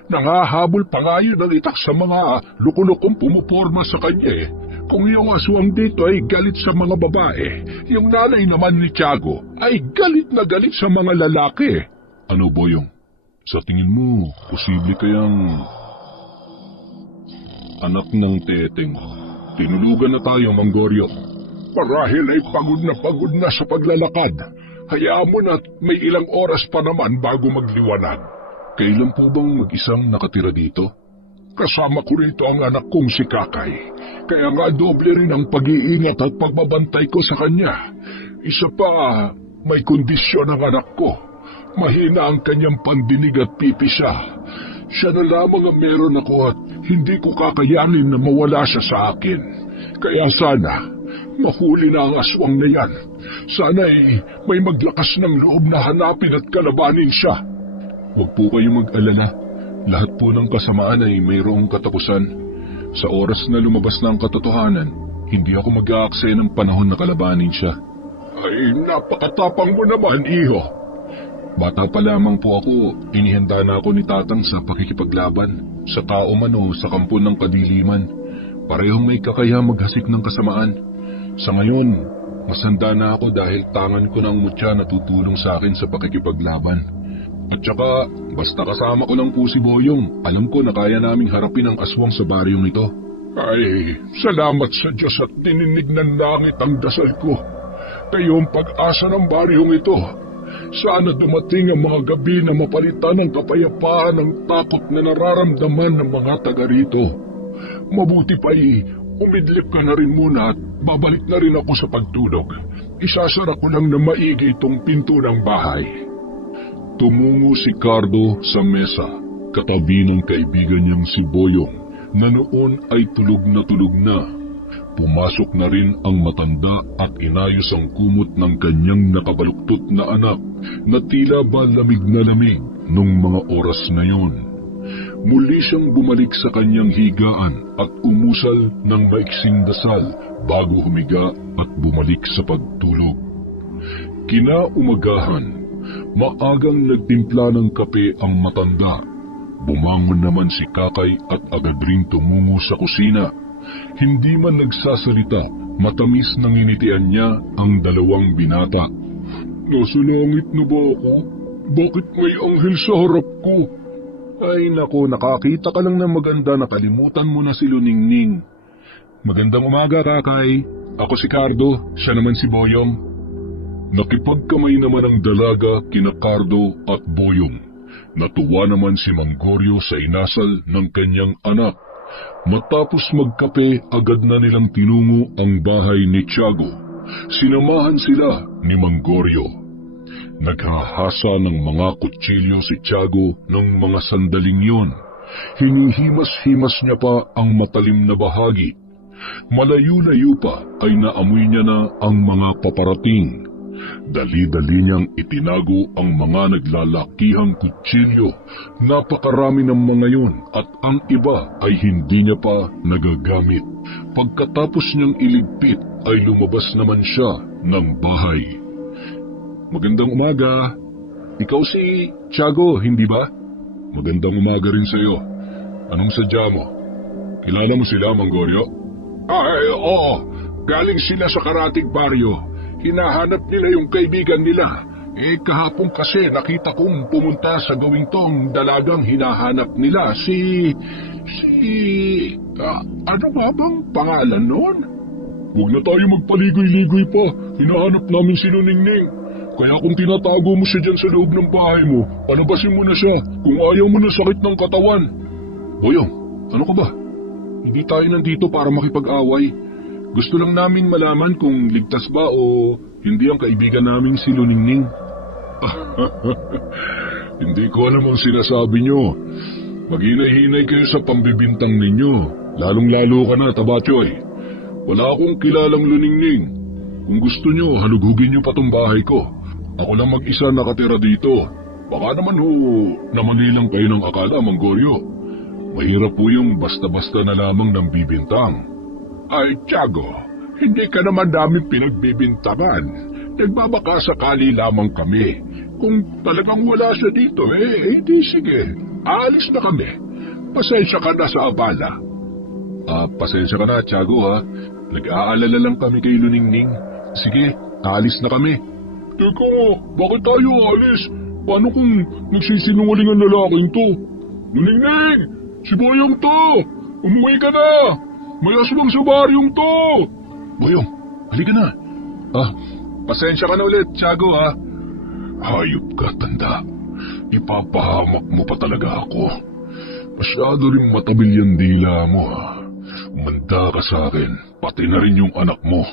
Nangahabol pa nga yun ang itak sa mga lukulukong pumuporma sa kanya eh. Kung yung aswang dito ay galit sa mga babae, yung nanay naman ni Tiago ay galit na galit sa mga lalaki. Ano, Boyong? Sa tingin mo, posible kayang anak ng Teteng? Tinulugan na tayo, Manggoryo. Marahil ay pagod na sa paglalakad. Hayaan mo na may ilang oras pa naman bago magliwanag. Kailan po bang mag-isang nakatira dito? Kasama ko rito ang anak kong si Kakay. Kaya nga doble rin ang pag-iingat at pagbabantay ko sa kanya. Isa pa, may kondisyon ang anak ko. Mahina ang kanyang pandinig at pipisa. Siya na lamang ang meron ako at hindi ko kakayanin na mawala siya sa akin. Kaya sana, mahuli na ang aswang na yan. Sana may maglakas ng loob na hanapin at kalabanin siya. Huwag po kayong mag-alala. Lahat po ng kasamaan ay mayroong katapusan. Sa oras na lumabas na ang katotohanan, hindi ako mag-aaksaya ng panahon na kalabanin siya. Ay, napakatapang mo naman, iho. Bata pa lamang po ako, inihanda na ako ni Tatang sa pakikipaglaban, sa tao man o sa kampo ng kadiliman. Parehong may kakayahang maghasik ng kasamaan. Sa ngayon, masanda na ako dahil tangan ko ng mutya na tutulong sa akin sa pakikipaglaban. At saka, basta kasama ko lang po si Boyong, alam ko na kaya naming harapin ang aswang sa baryong ito. Ay, salamat sa Diyos at dininig ng langit ang dasal ko. Kayo ang pag-asa ng baryong ito. Sana dumating ang mga gabi na mapalitan ng kapayapaan ng takot na nararamdaman ng mga taga rito. Mabuti pa'y umidlip ka na rin muna at babalik na rin ako sa pagtulog. Isasara ko lang na maigi itong pinto ng bahay. Tumungo si Cardo sa mesa, katabi ng kaibigan niyang si Boyong, na noon ay tulog na. Pumasok na rin ang matanda at inayos ang kumot ng kanyang nakabaluktot na anak na tila ba lamig na lamig nung mga oras na yon. Muli siyang bumalik sa kanyang higaan at umusal ng maiksing dasal bago humiga at bumalik sa pagtulog. Kinaumagahan, maagang nagtimpla ng kape ang matanda. Bumangon naman si Kakay at agad rin tumungo sa kusina. Hindi man nagsasalita, matamis nang initian niya ang dalawang binata. Nasa langit na ba ako? Bakit may anghel sa harap ko? Ay naku, nakakita ka lang ng maganda, nakalimutan mo na si Luningning. Magandang umaga, Kakay. Ako si Cardo, siya naman si Boyong. Nakipagkamay naman ang dalaga kina Cardo at Boyong. Natuwa naman si Manggoryo sa inasal ng kanyang anak. Matapos magkape, agad na nilang tinungo ang bahay ni Tiago. Sinamahan sila ni Manggoryo. Naghahasa ng mga kutsilyo si Tiago ng mga sandaling yon. Hinihimas-himas niya pa ang matalim na bahagi. Malayo-layo pa ay naamoy niya na ang mga paparating. Dali-dali niyang itinago ang mga naglalakihang kutsilyo. Napakarami ng mga yon at ang iba ay hindi niya pa nagagamit. Pagkatapos niyang iligpit ay lumabas naman siya ng bahay. Magandang umaga. Ikaw si Tiago, hindi ba? Magandang umaga rin sa iyo. Anong sadya mo? Kilala mo sila, Manggoryo? Ay, oo. Galing sila sa Karatig Baryo. Hinahanap nila yung kaibigan nila. Kahapon kasi nakita kong pumunta sa gawing tong dalagang hinahanap nila. Ano nga bang pangalan noon? Huwag na tayo magpaligoy-ligoy pa. Hinahanap namin si Luningning. Kaya kung tinatago mo siya dyan sa loob ng bahay mo, panabasin mo na siya kung ayaw mo na sakit ng katawan. Boyong, ano ka ba? Hindi tayo nandito para makipag-away. Gusto lang namin malaman kung ligtas ba o hindi ang kaibigan naming si Luningning. Hindi ko alam ang sinasabi nyo. Maghinay-hinay kayo sa pambibintang ninyo. Lalong-lalo ka na, Tabachoy. Wala akong kilalang Luningning. Kung gusto nyo, halughugin nyo pa tong bahay ko. Ako lang mag-isa nakatira dito. Baka naman namanilang kayo ng akala, Manggoryo. Mahirap po yung basta-basta na lamang ng bibintang. Ay, Tiago, hindi ka naman namin pinagbibintangan. Nagbabaka sakali lamang kami. Kung talagang wala siya dito, di sige. Aalis na kami. Pasensya ka na sa abala. Pasensya ka na, Tiago, ha. Nag-aalala lang kami kay Luningning. Sige, aalis na kami. Teka nga, bakit tayo aalis? Paano kung nagsisinungaling ang lalaking to? Luningning! Si Boyong to! Umuwi ka na! May aswang sa baryong to! Boyong, halika na. Pasensya ka na ulit, Tiago, ha. Hayop ka, tanda. Ipapahamak mo pa talaga ako. Masyado rin matabil yung dila mo, ha. Umanda ka sa akin, pati na rin yung anak mo.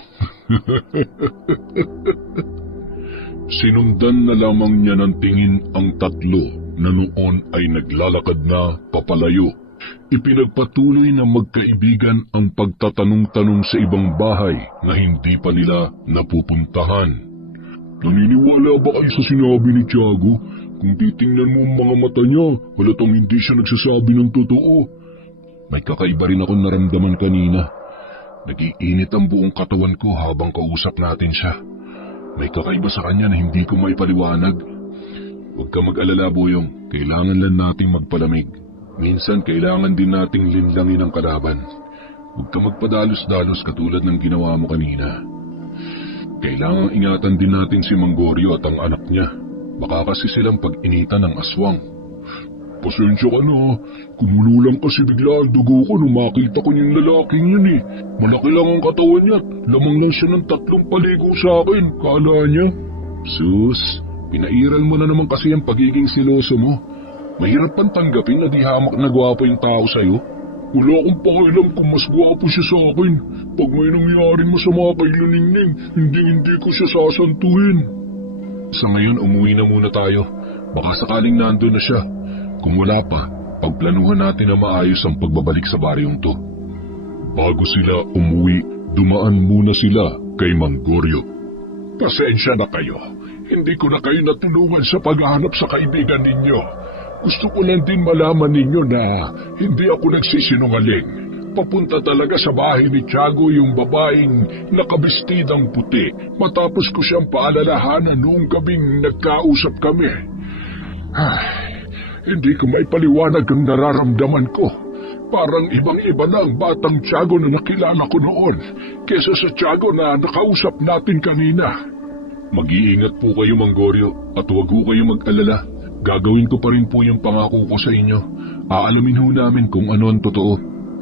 Sinundan na lamang niya ng tingin ang tatlo na noon ay naglalakad na papalayo. Ipinagpatuloy ng magkaibigan ang pagtatanong-tanong sa ibang bahay na hindi pa nila napupuntahan. Naniniwala ba kayo sa sinabi ni Tiago? Kung titingnan mo ang mga mata niya, halatang hindi siya nagsasabi ng totoo. May kakaiba rin akong naramdaman kanina. Nag-iinit ang buong katawan ko habang kausap natin siya. May kakaiba sa kanya na hindi ko maipaliwanag. Huwag ka mag-alala, Boyong. Kailangan lang nating magpalamig. Minsan kailangan din nating linlangin ang kalaban. Huwag ka magpadalos-dalos katulad ng ginawa mo kanina. Kailangan ingatan din natin si Manggoryo at ang anak niya. Baka kasi silang pag-initan ng aswang. Pasensya ka na. Kumulo lang kasi bigla ang dugo ko nung makita ko yung lalaking yun eh. Malaki lang ang katawan niya. Lamang lang siya ng 3 paligo sa akin. Kala niya. Sus, pinairal mo na naman kasi ang pagiging siloso mo. Mahirap pang tanggapin na di hamak na gwapo yung tao sa'yo. Wala akong pakialam kung mas gwapo siya sa akin. Pag may nangyaring masama kay Luningning, hindi ko siya sasantuhin. Sa ngayon, umuwi na muna tayo. Baka sakaling nandun na siya. Kung wala pa, pagplanuhan natin na maayos ang pagbabalik sa baryong to. Bago sila umuwi, dumaan muna sila kay Manggoryo. Pasensya na kayo. Hindi ko na kayo natulungan sa paghahanap sa kaibigan ninyo. Gusto ko lang din malaman ninyo na hindi ako nagsisinungaling. Papunta talaga sa bahay ni Tiago yung babaeng nakabistidang puti matapos ko siyang paalalahanan noong gabing nagkausap kami. Hindi ko maipaliwanag ang nararamdaman ko. Parang ibang-iba na ang batang Tiago na nakilala ko noon kesa sa Tiago na nakausap natin kanina. Mag-iingat po kayo, Manggoryo, at huwag po kayo mag-alala. gagawin ko pa rin po yung pangako ko sa inyo. Aalamin ho namin kung ano ang totoo.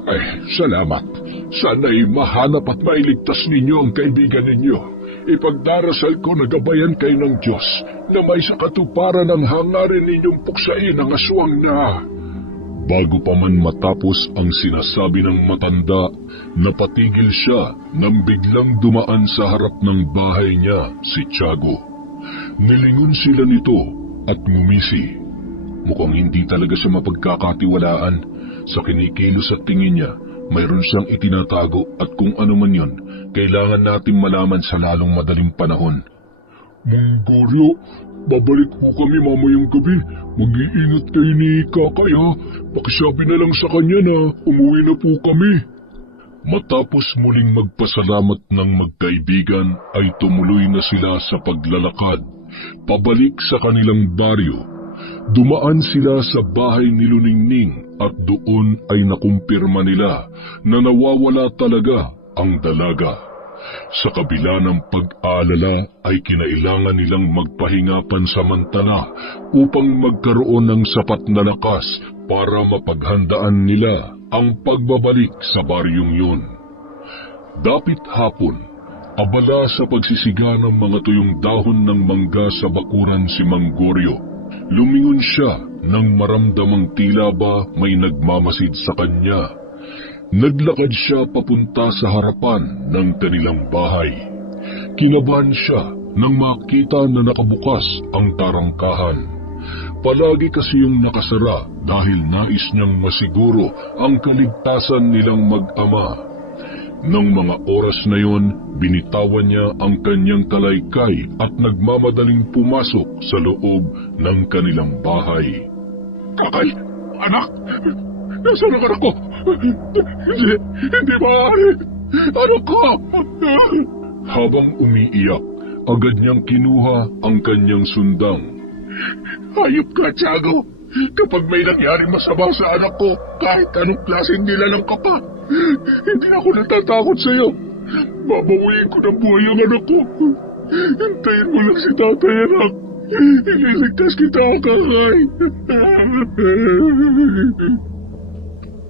Ay, salamat. Sana'y mahanap at mailigtas ninyo ang kaibigan ninyo. Ipagdarasal ko na gabayan kayo ng Diyos na may sa katuparan ang hangarin ninyong puksain ang aswang na... Bago pa man matapos ang sinasabi ng matanda, napatigil siya nang biglang dumaan sa harap ng bahay niya si Tiago. Nilingon sila nito at ngumisi. Mukhang hindi talaga siya mapagkakatiwalaan. Sa kinikilos at tingin niya, mayroon siyang itinatago at kung ano man yun, kailangan natin malaman sa lalong madaling panahon. Mang Goryo, babalik po kami mamayang gabi. Mag-iingat kayo ni Kakay ha. Pakisabi na lang sa kanya na umuwi na po kami. Matapos muling magpasalamat ng magkaibigan ay tumuloy na sila sa paglalakad, pabalik sa kanilang baryo. Dumaan sila sa bahay ni Luningning at doon ay nakumpirma nila na nawawala talaga ang dalaga. Sa kabila ng pag-aalala ay kinailangan nilang magpahinga pansamantala upang magkaroon ng sapat na lakas para mapaghandaan nila ang pagbabalik sa baryong yun. Dapit hapon, abala sa pagsisiga ng mga tuyong dahon ng mangga sa bakuran si Mang Goryo. Lumingon siya nang maramdamang tila ba may nagmamasid sa kanya. Naglakad siya papunta sa harapan ng kanilang bahay. Kinabahan siya nang makita na nakabukas ang tarangkahan. Palagi kasi yung nakasara dahil nais niyang masiguro ang kaligtasan nilang mag-ama. Nang mga oras na yon, binitawan niya ang kanyang talaykay at nagmamadaling pumasok sa loob ng kanilang bahay. Kakay, anak! Nasaan ang anak ko? Hindi maaari! Anak ko! Habang umiiyak, agad niyang kinuha ang kanyang sundang. Hayop ka, Tiago! Kapag may nangyaring masama sa anak ko, kahit anong klaseng nilalang ka pa, hindi ako natatakot sa'yo. Babawiin ko ng buhay ang anak ko. Hintayin mo lang si tatay, anak. Ililigtas kita, Kakay.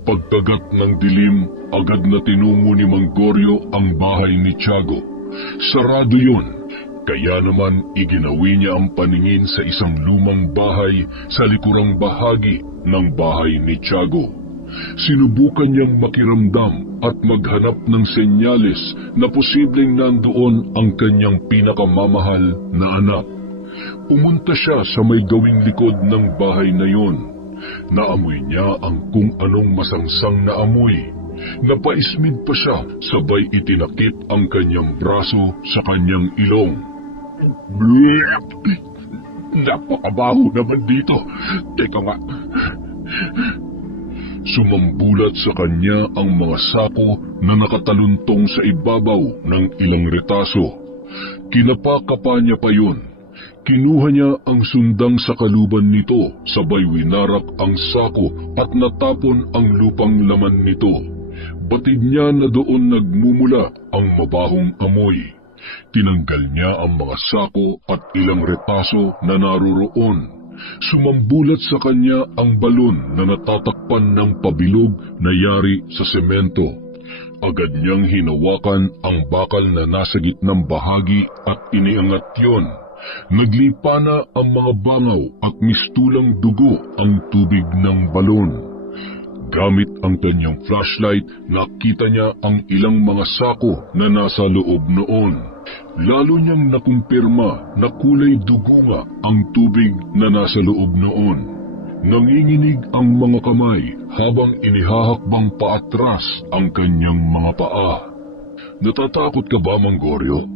Pagkagat ng dilim, agad na tinungo ni Mang Goryo ang bahay ni Tiago. Sarado yun, kaya naman iginawi niya ang paningin sa isang lumang bahay sa likurang bahagi ng bahay ni Tiago. Sinubukan niyang makiramdam at maghanap ng senyales na posibleng nandoon ang kanyang pinakamamahal na anak. Pumunta siya sa may gawing likod ng bahay na yon. Naamoy niya ang kung anong masangsang na amoy. Napaismid pa siya, sabay itinakip ang kanyang braso sa kanyang ilong. Napakabaho naman dito. Teka nga. Sumambulat sa kanya ang mga sako na nakataluntong sa ibabaw ng ilang retaso. Kinapakapa niya pa yun. Kinuha niya ang sundang sa kaluban nito, sabay winarak ang sako at natapon ang lupang laman nito. Batid niya na doon nagmumula ang mabahong amoy. Tinanggal niya ang mga sako at ilang retaso na naroroon. Sumambulat sa kanya ang balon na natatakpan ng pabilog na yari sa semento. Agad niyang hinawakan ang bakal na nasa gitnang bahagi at iniangat yon. Naglipa na ang mga bangaw at mistulang dugo ang tubig ng balon. Gamit ang kanyang flashlight, nakita niya ang ilang mga sako na nasa loob noon. Lalo niyang nakumpirma na kulay dugo nga ang tubig na nasa loob noon. Nanginginig ang mga kamay habang inihahakbang paatras ang kanyang mga paa. Natatakot ka ba, Mang Goryo?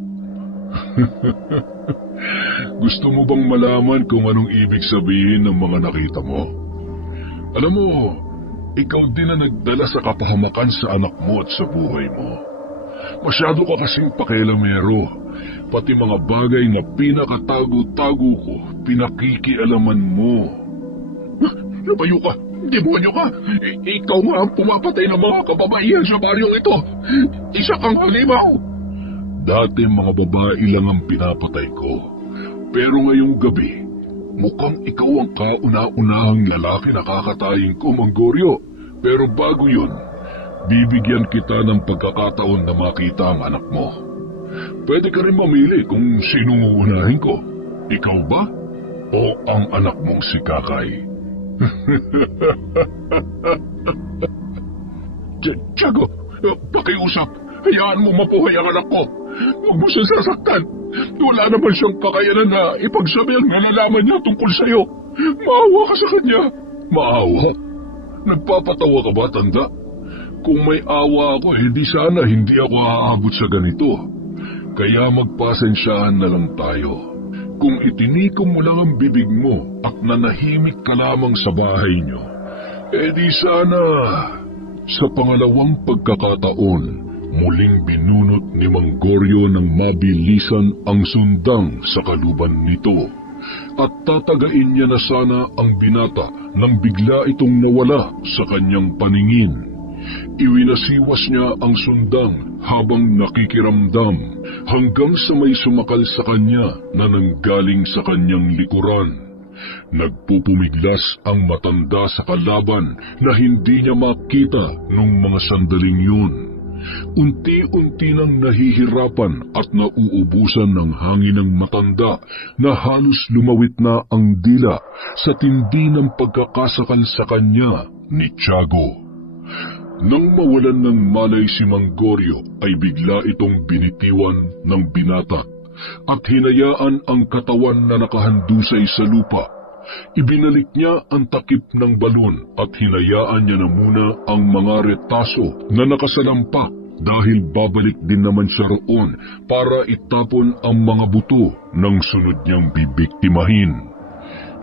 Gusto mo bang malaman kung anong ibig sabihin ng mga nakita mo? Alam mo, ikaw din na nagdala sa kapahamakan sa anak mo at sa buhay mo. Masyado ka kasing pakialamero. Pati mga bagay na pinakatago-tago ko, pinakikialaman mo. Lumayo ka! Demonyo ka! Ikaw nga ang pumapatay ng mga kababaihan sa baryong ito! Isa kang halimaw! Dati mga babae lang ang pinapatay ko. Pero ngayong gabi, Mukhang ikaw ang kauna-unahang lalaki na kakatayin ko, Manggoryo. Pero bago yun, bibigyan kita ng pagkakataon na makita ang anak mo. Pwede ka rin mamili kung sinong uunahin ko. Ikaw ba? O ang anak mong si Kakay? Tiago, pakiusap. Hayaan mo mabuhay ang anak ko. Huwag mo siya sasaktan. Wala naman siyang kakayanan na ipagsabi ang nalalaman niya tungkol sa'yo. Maawa ka sa kanya. Maawa? Nagpapatawa ka ba, tanda? Kung may awa ako, hindi ako aabot sa ganito. Kaya magpasensyahan na lang tayo. Kung itinikom mo lang ang bibig mo at nanahimik ka lamang sa bahay niyo, di sana sa pangalawang pagkakataon, muling binunot ni Manggoryo ng mabilisan ang sundang sa kaluban nito at tatagain niya na sana ang binata nang bigla itong nawala sa kanyang paningin. Iwinasiwas niya ang sundang habang nakikiramdam hanggang sa may sumakal sa kanya na nanggaling sa kanyang likuran. Nagpupumiglas ang matanda sa kalaban na hindi niya makita nung mga sandaling yun. Unti-unti nang nahihirapan at nauubusan ng hangin ng matanda na halos lumawit na ang dila sa tindi ng pagkakasakal sa kanya ni Tiago. Nang mawalan ng malay si Manggoryo ay bigla itong binitiwan ng binata at hinayaan ang katawan na nakahandusay sa lupa. Ibinalik niya ang takip ng balon at hinayaan niya na muna ang mga retaso na nakasalampak dahil babalik din naman siya roon para itapon ang mga buto ng sunod niyang bibiktimahin.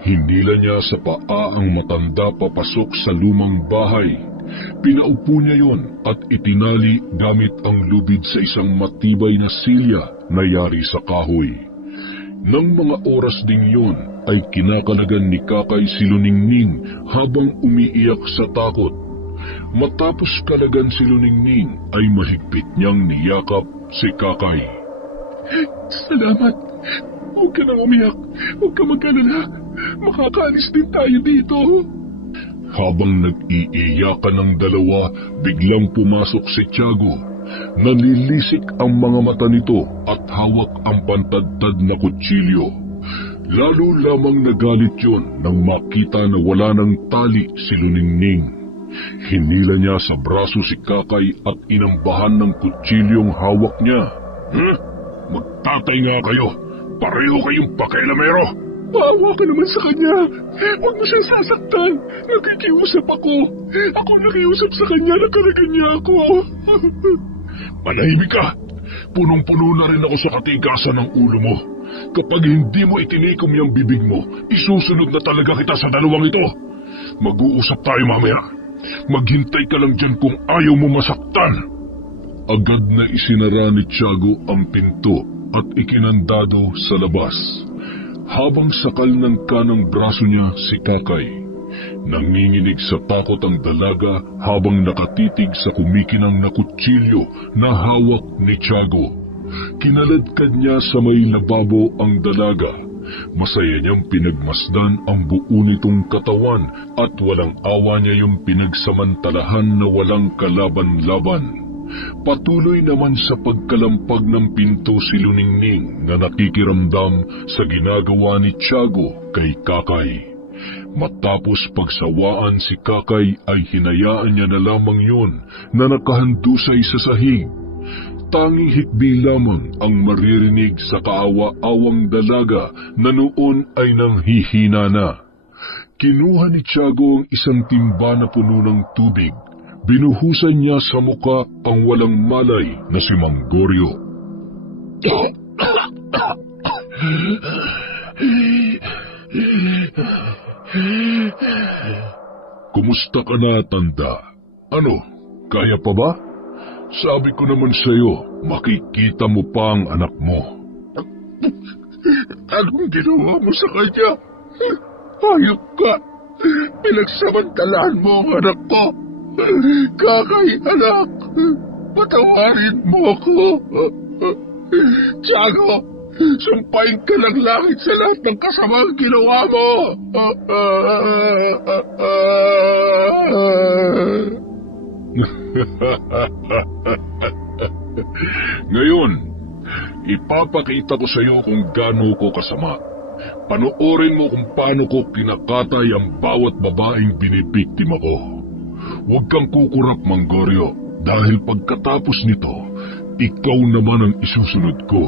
Hinila niya sa paa ang matanda papasok sa lumang bahay. Pinaupo niya yon at itinali gamit ang lubid sa isang matibay na silya na yari sa kahoy. Nang mga oras ding yon ay kinakalagan ni Kakay si Luningning habang umiiyak sa takot. Matapos kalagan si Luningning ay mahigpit niyang niyakap si Kakay. Salamat. Huwag ka nang umiyak. Huwag ka mag-alala. Makakaalis din tayo dito. Habang nag-iiyakan ng dalawa, biglang pumasok si Tiago. Nalilisik ang mga mata nito at hawak ang pantadtad na kutsilyo. Lalo lamang nagalit yun nang makita na wala ng tali si Luningning. Hinila niya sa braso si Kakay at inambahan ng kutsilyong hawak niya. Magtatay nga kayo! Pareho kayong pakailamero! Maawa ka naman sa kanya. Huwag mo siya sasaktan. Nakikiusap ako. Ako nakiusap sa kanya na kalagan niya ako. Manahimik ka! Punong-puno na rin ako sa katigasan ng ulo mo. Kapag hindi mo itinikom yung bibig mo, isusunod na talaga kita sa dalawang ito. Mag-uusap tayo mamaya. Maghintay ka lang dyan kung ayaw mo masaktan. Agad na isinara ni Tiago ang pinto at ikinandado sa labas. Habang sakal ng kanang braso niya si Kakay, nanginginig sa takot ang dalaga habang nakatitig sa kumikinang na kutsilyo na hawak ni Tiago. Kinaladkad niya sa may lababo ang dalaga. Masaya niyang pinagmasdan ang buo nitong katawan at walang awa niya yung pinagsamantalahan na walang kalaban-laban. Patuloy naman sa pagkalampag ng pinto si Luningning na nakikiramdam sa ginagawa ni Tiago kay Kakay. Matapos pagsawaan si Kakay ay hinayaan niya na lamang yun na nakahandusay sa sahig. Tanging hikbi lamang ang maririnig sa kaawa-awang dalaga na noon ay nanghihina na. Kinuha ni Tiago ang isang timba na puno ng tubig. Binuhusan niya sa muka ang walang malay na si Manggoryo. Kumusta ka na, tanda? Ano, kaya pa ba? Sabi ko naman sa'yo, makikita mo pa ang anak mo. Anong ginawa mo sa kanya? Hayop ka! Pinagsamantalahan mo ang anak ko! Kakay, anak! Patawarin mo ako! Tiago, Sampain ka ng langit sa lahat ng kasamang ginawa mo. Ngayon, ipapakita ko sa iyo kung gaano ko kasama. Panoorin mo kung paano ko kinakatay ang bawat babaeng binibiktima ko. Huwag kang kukurap, Manggoryo, dahil pagkatapos nito, ikaw naman ang isusunod ko.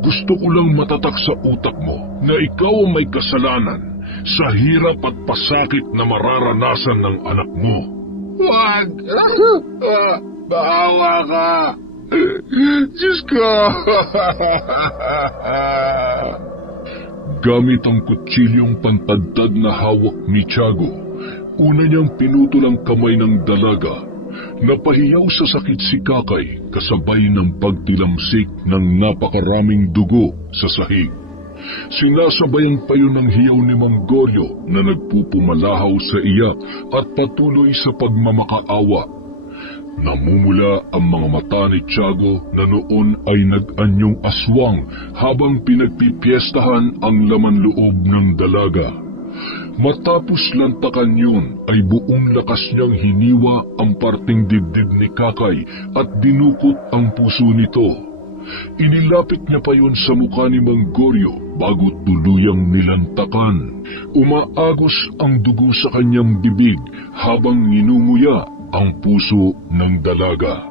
Gusto ko lang matatak sa utak mo na ikaw ang may kasalanan sa hirap at pasakit na mararanasan ng anak mo. Wag! Bahawa ka! Diyos ko! Gamit ang kutsilyong pantadtad na hawak ni Tiago, una niyang pinutol ang kamay ng dalaga. Napahiyaw sa sakit si Kakay kasabay ng pagtilamsik ng napakaraming dugo sa sahig. Sinasabayan pa yun ng hiyaw ni Manggoryo na nagpupumalahaw sa iyak at patuloy sa pagmamakaawa. Namumula ang mga mata ni Tiago na noon ay nag-anyong aswang habang pinagpipiestahan ang laman loob ng dalaga. Matapos lantakan yun ay buong lakas niyang hiniwa ang parting dibdib ni Kakay at dinukot ang puso nito. Inilapit niya pa yun sa mukha ni Manggoryo bago tuluyang nilantakan. Umaagos ang dugo sa kanyang bibig habang ninunguya ang puso ng dalaga.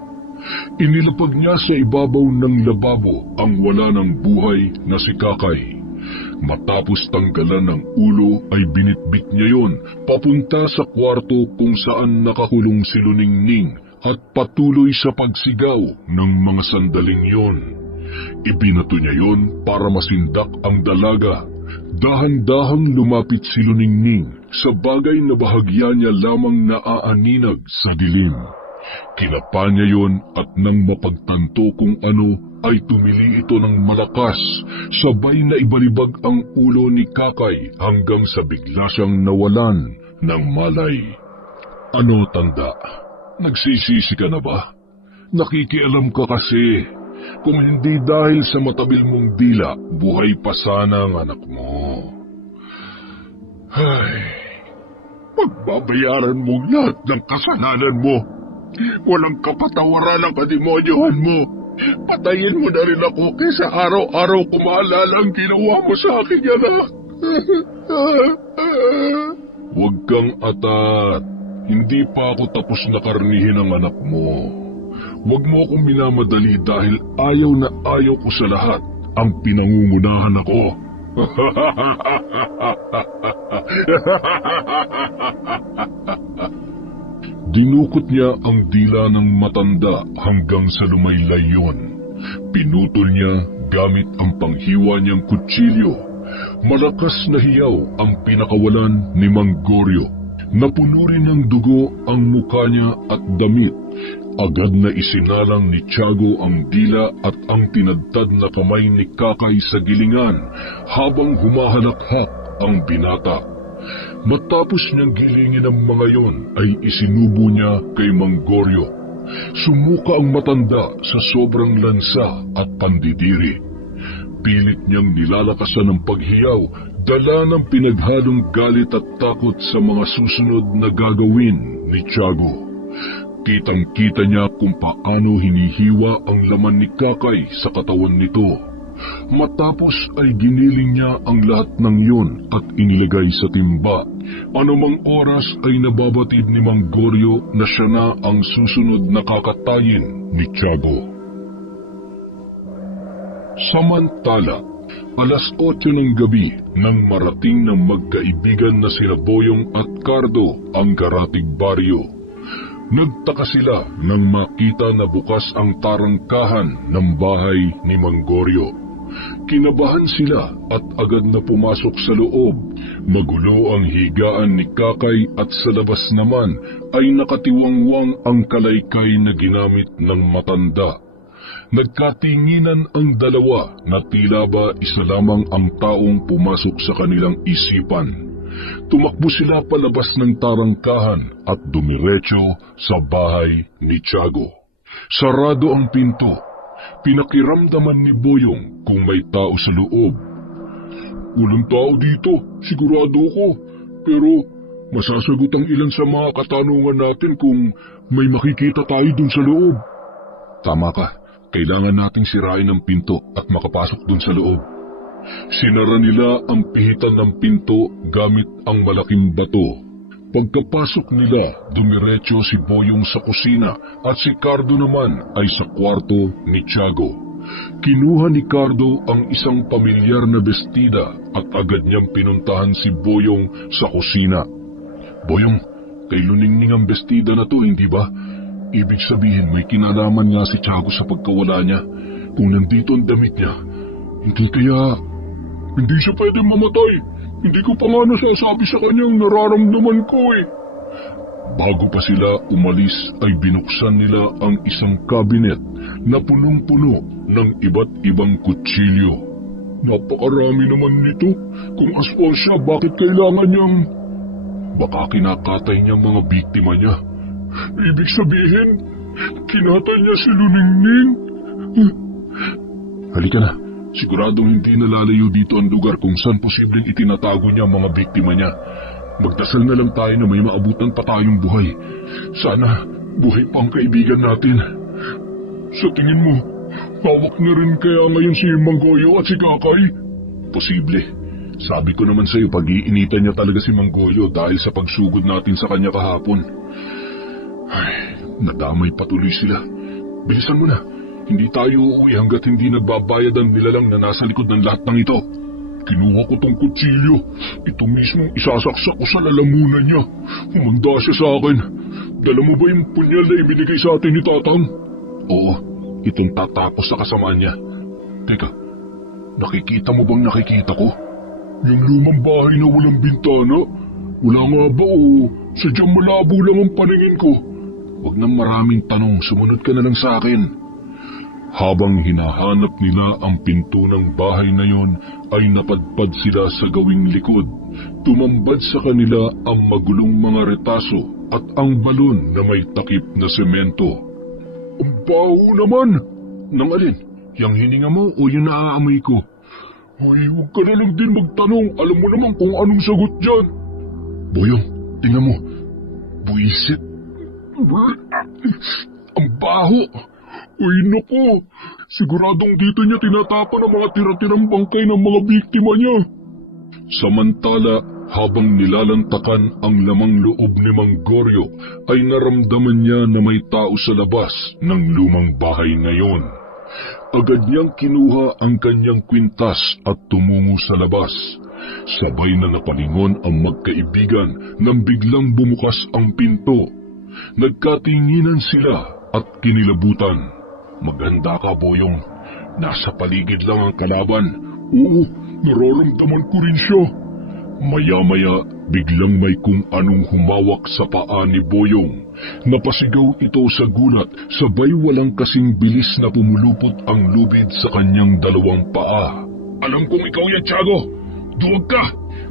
Inilapag niya sa ibabaw ng lababo ang wala ng buhay na si Kakay. Matapos tanggalan ng ulo ay binitbit niya yon papunta sa kwarto kung saan nakakulong si Luningning at patuloy sa pagsigaw ng mga sandaling yon. Ibinato niya yon para masindak ang dalaga. Dahan-dahang lumapit si Luningning sa bagay na bahagya niya lamang naaaninag sa dilim. Kinapa niya yon at nang mapagtanto kung ano ay tumili ito ng malakas, sabay na ibalibag ang ulo ni Kakay hanggang sa bigla siyang nawalan ng malay. Ano, tanda? Nagsisisi ka na ba? Nakikialam ka kasi. Kung hindi dahil sa matabil mong dila, buhay pa sana ang anak mo. Ay, pagbabayaran mong lahat ng kasalanan mo. Walang kapatawaran ang kademonyohan mo. Patayin mo na rin ako kaysa araw-araw ko maalala ang ginawa mo sa akin, anak. Huwag kang atat. Hindi pa ako tapos na karnihin ang anak mo. Huwag mo akong minamadali dahil ayaw na ayaw ko sa lahat ang pinangungunahan ako. Dinukot niya ang dila ng matanda hanggang sa lumaylay yun. Pinutol niya gamit ang panghiwa niyang kutsilyo. Malakas na hiyaw ang pinakawalan ni Manggoryo. Napuno rin ng dugo ang mukha niya at damit. Agad na isinalang ni Tiago ang dila at ang tinadtad na kamay ni Kakay sa gilingan habang humahalakhak ang binata. Matapos niyang gilingin ang mga yon ay isinubo niya kay Manggoryo. Sumuka ang matanda sa sobrang lansa at pandidiri. Pilit niyang nilalakasan ng paghiyaw, dala ng pinaghalong galit at takot sa mga susunod na gagawin ni Tiago. Kitang-kita niya kung paano hinihiwa ang laman ni Kakay sa katawan nito. Matapos ay giniling niya ang lahat ng yon at inilagay sa timba. Anumang oras ay nababatid ni Manggoryo na siya na ang susunod na kakatayin ni Tiago. Samantala, alas 8 ng gabi nang marating ng magkaibigan na sina Boyong at Cardo ang Garatig Baryo. Nagtaka sila nang makita na bukas ang tarangkahan ng bahay ni Manggoryo. Kinabahan sila at agad na pumasok sa loob. Magulo ang higaan ni Kakay at sa labas naman ay nakatiwangwang ang kalaykay na ginamit ng matanda. Nagkatinginan ang dalawa na tila ba isa lamang ang taong pumasok sa kanilang isipan. Tumakbo sila palabas ng tarangkahan at dumiretso sa bahay ni Tiago. Sarado ang pinto. Pinakiramdaman ni Boyong kung may tao sa loob. Walang tao dito, sigurado ko. Pero masasagot ang ilan sa mga katanungan natin kung may makikita tayo dun sa loob. Tama ka, kailangan nating sirain ang pinto at makapasok dun sa loob. Sinara nila ang pihitan ng pinto gamit ang malaking bato. Pagkapasok nila, dumiretso si Boyong sa kusina at si Cardo naman ay sa kwarto ni Tiago. Kinuha ni Cardo ang isang pamilyar na bestida at agad niyang pinuntahan si Boyong sa kusina. Boyong, kay Luningning ang bestida na to, hindi ba? Ibig sabihin may kinalaman nga si Tiago sa pagkawala niya. Kung nandito ang damit niya, hindi kaya... Hindi siya pwedeng mamatay. Hindi ko pa nga nasasabi sa kanyang nararamdaman ko eh. Bago pa sila umalis ay binuksan nila ang isang cabinet na punong-puno ng iba't ibang kutsilyo. Napakarami naman nito. Kung aswang siya, bakit kailangan niyang... Baka kinakatay niyang mga biktima niya. Ibig sabihin, kinatay niya si Luningning. Halika na. Siguradong hindi nalalayo dito ang lugar kung saan posibleng itinatago niya ang mga biktima niya. Magdasal na lang tayo na may maabutan pa tayong buhay. Sana buhay pa ang kaibigan natin. Sa tingin mo, hawak na rin kaya ngayon si Manggoyo at si Kakay? Posible. Sabi ko naman sa'yo, pag-iinitan niya talaga si Manggoyo dahil sa pagsugod natin sa kanya kahapon. Ay, nadamay patuloy sila. Bilisan mo na. Hindi tayo uuwi hanggat hindi nagbabayad ang nilalang na nasa likod ng lahat ng ito. Kinuha ko tong kutsilyo. Ito mismo isasaksak ko sa lalamunan niya. Humanda siya sa akin. Dala mo ba yung punyal na ibinigay sa atin ni Tatang? Oo, itong tatapos sa kasamaan niya. Teka, nakikita mo bang nakikita ko? Yung lumang bahay na walang bintana? Wala nga ba o sadyang malabo lang ang paningin ko? Huwag nang maraming tanong, sumunod ka na lang sa akin. Habang hinahanap nila ang pinto ng bahay na yon, ay napadpad sila sa gawing likod. Tumambad sa kanila ang magulong mga retaso at ang balon na may takip na semento. Ang baho naman! Nang alin? Yang hininga mo o yung naaamoy ko? Ay, huwag ka na lang din magtanong. Alam mo naman kung anong sagot dyan. Boyong, tingnan mo. Buisit. Ang baho! Uy, naku! Siguradong dito niya tinatapon ang mga tira-tirang bangkay ng mga biktima niya. Samantala, habang nilalantakan ang lamang loob ni Manggoryo, ay naramdaman niya na may tao sa labas ng lumang bahay na yon. Agad niyang kinuha ang kanyang kwintas at tumungo sa labas. Sabay na napalingon ang magkaibigan nang biglang bumukas ang pinto. Nagkatinginan sila at kinilabutan. Maghanda ka, Boyong. Nasa paligid lang ang kalaban. Oo, nararamdaman ko rin siya. Maya-maya, biglang may kung anong humawak sa paa ni Boyong. Napasigaw ito sa gulat, sabay walang kasing bilis na pumulupot ang lubid sa kanyang dalawang paa. Alam kong ikaw yan, Tiago. Duwag ka.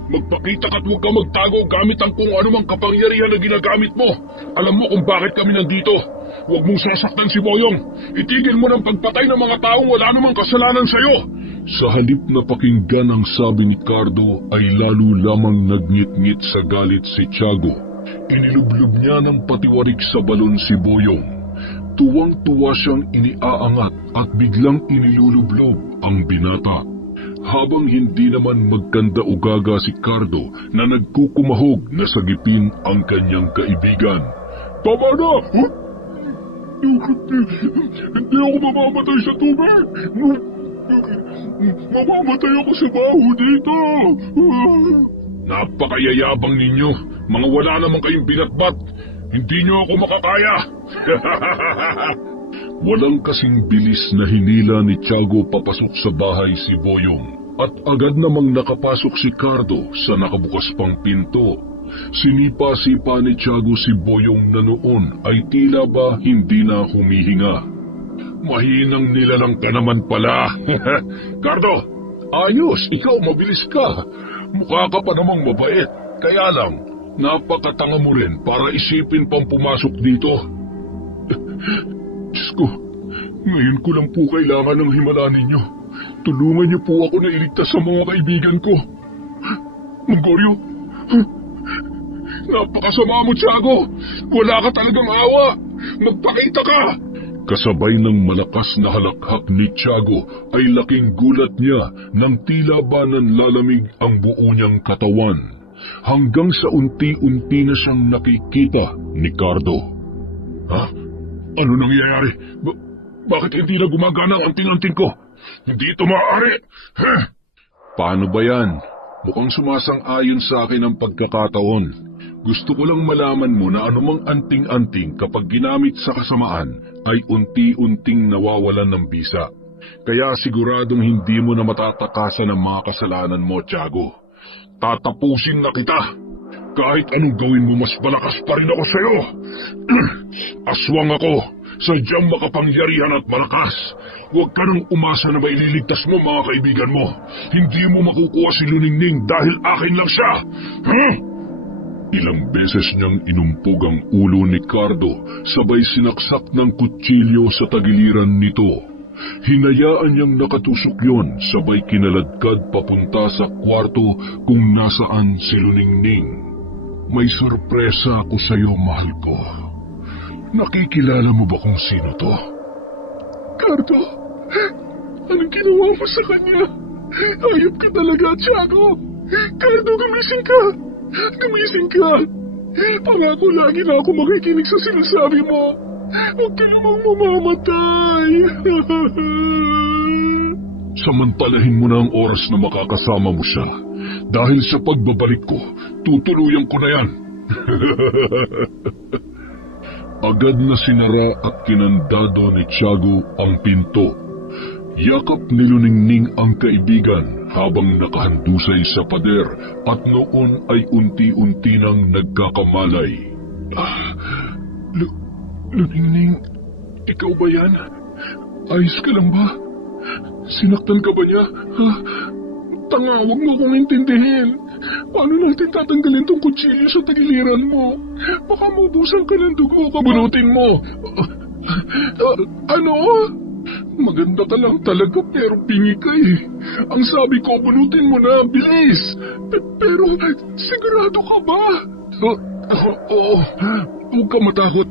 Magpakita ka't huwag ka magtago gamit ang kung anumang kapangyarihan na ginagamit mo. Alam mo kung bakit kami nandito. Huwag mong sasaktan si Boyong. Itigil mo ng pagpatay ng mga taong wala namang kasalanan sa'yo. Sa halip na pakinggan ang sabi ni Cardo ay lalo lamang nagngit-ngit sa galit si Tiago. Inilublob niya ng patiwarik sa balon si Boyong. Tuwang-tuwa siyang iniaangat at biglang inilulublob ang binata. Habang hindi naman magkanda-ugaga si Cardo na nagkukumahog na sagipin ang kanyang kaibigan. Tama na! Huh? Hindi ako mamamatay sa tubig! Mamamatay ako sa baho dito! Napakayayabang ninyo! Mga wala naman kayong binatbat! Hindi nyo ako makakaya! Walang kasing bilis na hinila ni Tiago papasok sa bahay si Boyong at agad namang nakapasok si Cardo sa nakabukas pang pinto. Sinipa-sipa ni Tiago si Boyong na noon ay tila ba hindi na humihinga. Mahinang nilalang ka naman pala. Cardo, ayos, ikaw mabilis ka. Mukha ka pa namang mabait. Kaya lang, napakatanga mo rin para isipin pang pumasok dito. Diyos ko, Ngayon ko lang po kailangan ng himala ninyo. Tulungan niyo po ako na iligtas sa mga kaibigan ko. Mongorio, napakasama mo, Tiago. Wala ka talagang awa. Magpakita ka! Kasabay ng malakas na halakhak ni Tiago ay laking gulat niya nang tila ba nanlalamig ang buo niyang katawan. Hanggang sa unti-unti na siyang nakikita ni Cardo. Ha? Ano nangyayari? Bakit hindi na gumagana ang anting-anting ko? Hindi ito maaari! Huh? Paano ba yan? Mukhang sumasang-ayon sa akin ang pagkakataon. Gusto ko lang malaman mo na anumang anting-anting kapag ginamit sa kasamaan ay unti-unting nawawalan ng bisa. Kaya siguradong hindi mo na matatakasan ang mga kasalanan mo, Tiago. Tatapusin na kita! Kahit anong gawin mo, mas malakas pa rin ako sa'yo! Aswang ako, sadyang makapangyarihan at malakas. Huwag ka nang umasa na maililigtas mo mga kaibigan mo. Hindi mo makukuha si Luningning dahil akin lang siya! Huh? Ilang beses niyang inumpog ang ulo ni Cardo, sabay sinaksak ng kutsilyo sa tagiliran nito. Hinayaan niyang nakatusok yon, sabay kinaladkad papunta sa kwarto kung nasaan si Luningning. May sorpresa ako sa iyo, mahal ko. Nakikilala mo ba kung sino to? Cardo, anong ginawa mo sa kanya? Hayop ka talaga, Tiago! Cardo, gumising ka! Gumising ka! Pangako lagi na ako makikinig sa sinasabi mo. Huwag ka namang mamamatay. Samantalahin mo na ang oras na makakasama mo siya. Dahil sa pagbabalik ko, tutuluyan ko na yan. Agad na sinara at kinandado ni Tiago ang pinto. Yakap ni Luningning ang kaibigan habang nakahandusay sa pader at noon ay unti-unti nang nagkakamalay. Luningning, ikaw ba yan? Ayos ka lang ba? Sinaktan ka ba niya? Ha? Tanga, huwag mo akong intindihin. Paano natin tatanggalin tong kutsilyo sa tagiliran mo? Baka mabusan ka ng dugo, kabunutin mo. Ano? Maganda ka lang talaga pero pingi ka eh. Ang sabi ko, bunutin mo na, bilis. Pero sigurado ka ba? Oo, huwag ka matakot.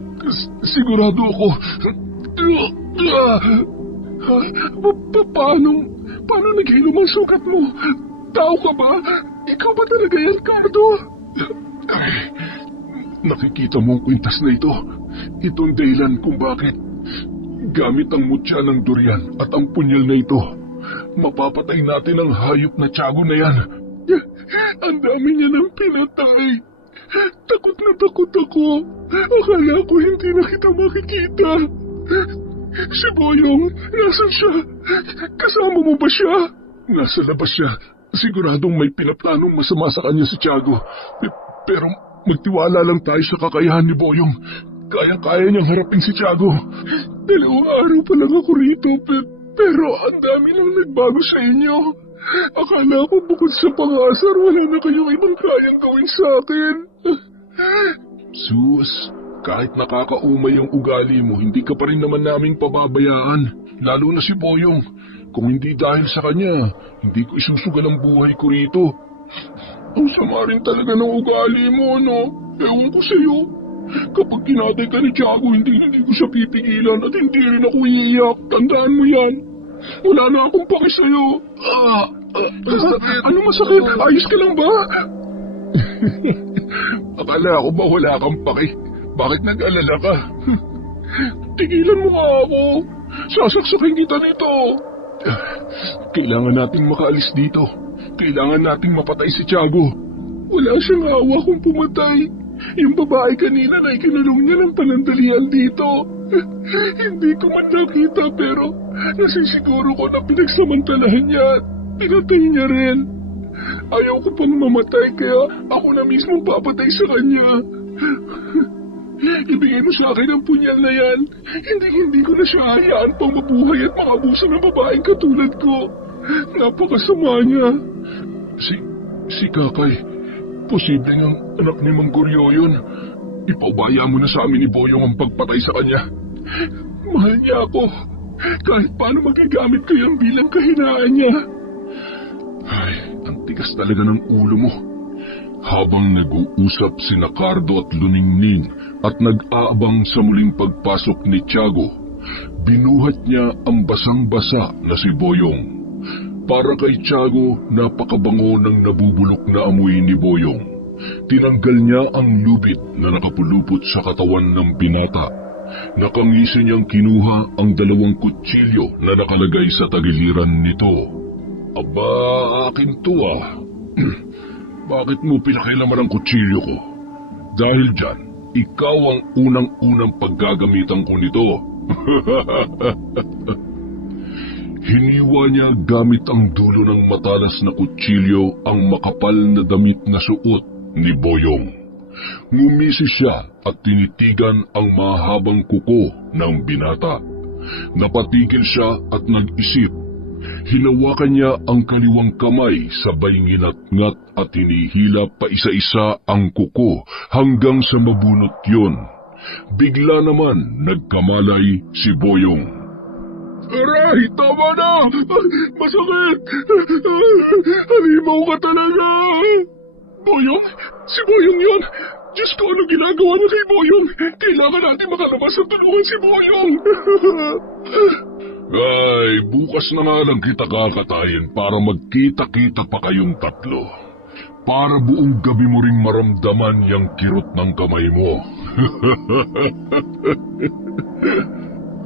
Sigurado ako. Paano naghilom ang sugat mo? Tao ka ba? Ikaw ba talaga yan, Cardo? Ay, nakikita mo ang kwintas na ito. Itong dahilan kung bakit. Gamit ang mutya ng durian at ang punyal na ito, mapapatay natin ang hayop na Tiago na yan. Ang dami niya nang pinatay. Takot na takot ako. Akala ko hindi na kita makikita. Si Boyong, nasan siya? Kasama mo ba siya? Nasa labas siya. Siguradong may pinaplanong masama sa kanya si Tiago. Pero magtiwala lang tayo sa kakayahan ni Boyong. Kaya-kaya niyang harapin si Tiago. 2 araw pa lang ako rito, pero ang dami lang nagbago sa inyo. Akala ko bukod sa pang-asar, wala na kayong ibang kayang gawin sa akin. Sus, kahit nakakaumay yung ugali mo, hindi ka pa rin naman naming pababayaan. Lalo na si Boyong. Kung hindi dahil sa kanya, hindi ko isusugal ang buhay ko rito. Ang sama rin talaga ng ugali mo, no? Ewan ko sa'yo. Kapag kinatay ka ni Tiago, hindi ko siya pipigilan at hindi rin ako iiyak. Tandaan mo yan. Wala na akong paki sa'yo. Ano masakit? Ayos ka lang ba? Akala ko ba wala kang paki? Bakit nag-alala ka? Tigilan mo nga ako. Sasaksakin kita nito. Kailangan nating makaalis dito. Kailangan nating mapatay si Tiago. Wala siyang awa kung pumatay. Yung babae kanina na ikinulong niya ng panandalian dito. Hindi ko man nakita pero nasisiguro ko na pinagsamantalahan niya at pinatay niya rin. Ayaw ko pang mamatay kaya ako na mismong papatay sa kanya. Ibigay mo sa akin ang punyal na yan. Hindi ko na siya hayaan pang mabuhay at makabuso ng babaeng katulad ko. Napakasama niya. Si Kakay, posibleng ang anak ni Mang Goryo yun. Ipabaya mo na sa amin ni Boyong ang pagpatay sa kanya. Mahal niya ako. Kahit paano magagamit ko yan bilang kahinaan niya. Ay, ang tigas talaga ng ulo mo. Habang nag-uusap sina Cardo at Luningning at nag-aabang sa muling pagpasok ni Tiago, binuhat niya ang basang-basa na si Boyong. Para kay Tiago, napakabango ng nabubulok na amoy ni Boyong. Tinanggal niya ang lubid na nakapulupot sa katawan ng binata. Nakangisi niyang kinuha ang 2 kutsilyo na nakalagay sa tagiliran nito. Aba, akin to ah. Bakit mo pinakailaman ang kutsilyo ko? Dahil dyan, ikaw ang unang-unang paggagamitan ko nito. Hiniwa niya gamit ang dulo ng matalas na kutsilyo ang makapal na damit na suot ni Boyong. Ngumisi siya at tinitigan ang mahabang kuko ng binata. Napatigil siya at nag-isip. Hinawakan niya ang kaliwang kamay sabay nginat-ngat at hinihila pa isa-isa ang kuko hanggang sa mabunot yun. Bigla naman nagkamalay si Boyong. Aray, tama na! Masakit! Halimaw ka talaga! Boyong? Si Boyong yun! Diyos ko, ano ginagawa niya kay Boyong? Kailangan natin makalabas at tulungan si Boyong! Ay, bukas na nga lang kita kakatayin para magkita-kita pa kayong tatlo. Para buong gabi mo ring maramdaman yung kirot ng kamay mo.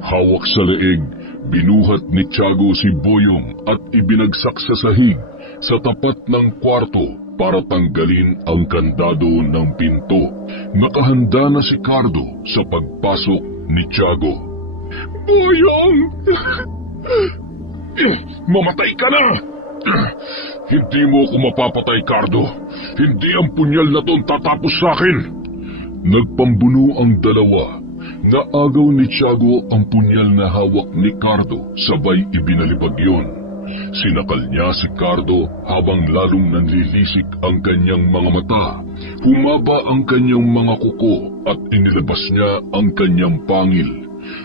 Hawak sa leeg, binuhat ni Tiago si Boyong at ibinagsak sa sahig sa tapat ng kwarto para tanggalin ang kandado ng pinto. Nakahanda na si Cardo sa pagpasok ni Tiago. Boyong! Mamatay ka na! Hindi mo ako mapapatay, Cardo. Hindi ang punyal na ton tatapos sa akin. Nagpambuno ang dalawa. Naagaw ni Tiago ang punyal na hawak ni Cardo, sabay ibinalibag yun. Sinakal niya si Cardo habang lalong nanlilisik ang kanyang mga mata. Humaba ang kanyang mga kuko at inilabas niya ang kanyang pangil.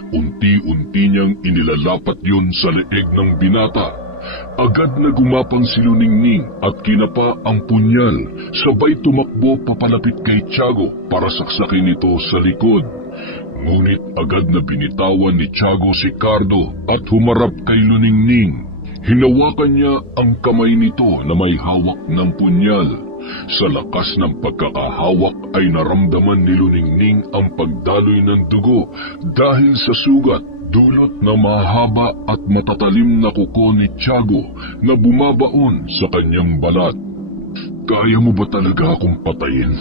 Unti-unti niyang inilalapat yun sa leeg ng binata. Agad na gumapang si Luningning at kinapa ang punyal, sabay tumakbo papalapit kay Tiago para saksakin ito sa likod. Ngunit agad na binitawan ni Tiago si Cardo at humarap kay Luningning. Hinawakan niya ang kamay nito na may hawak ng punyal. Sa lakas ng pagkakahawak ay naramdaman ni Luningning ang pagdaloy ng dugo dahil sa sugat dulot na mahaba at matatalim na kuko ni Tiago na bumabaon sa kanyang balat. Kaya mo ba talaga akong patayin?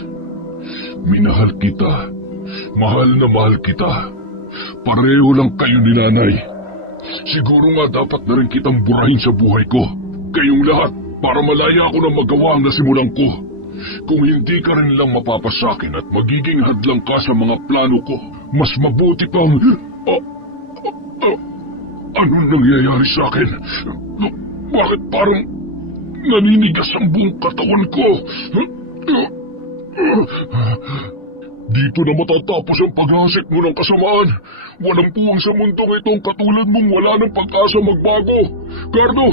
Minahal kita. Mahal na mahal kita. Pareho lang kayo ni nanay. Siguro nga dapat na rin kitang burahin sa buhay ko. Kayong lahat para malaya ako na magawa ang nasimulan ko. Kung hindi ka rin lang mapapasakin at magiging hadlang ka sa mga plano ko, mas mabuti pang... Anong nangyayari sa akin? Bakit parang naninigas ang buong katawan ko? Dito na matatapos ang paghasik mo ng kasamaan. Walang puwang sa mundong itong katulad mong wala ng pag-asa magbago. Cardo,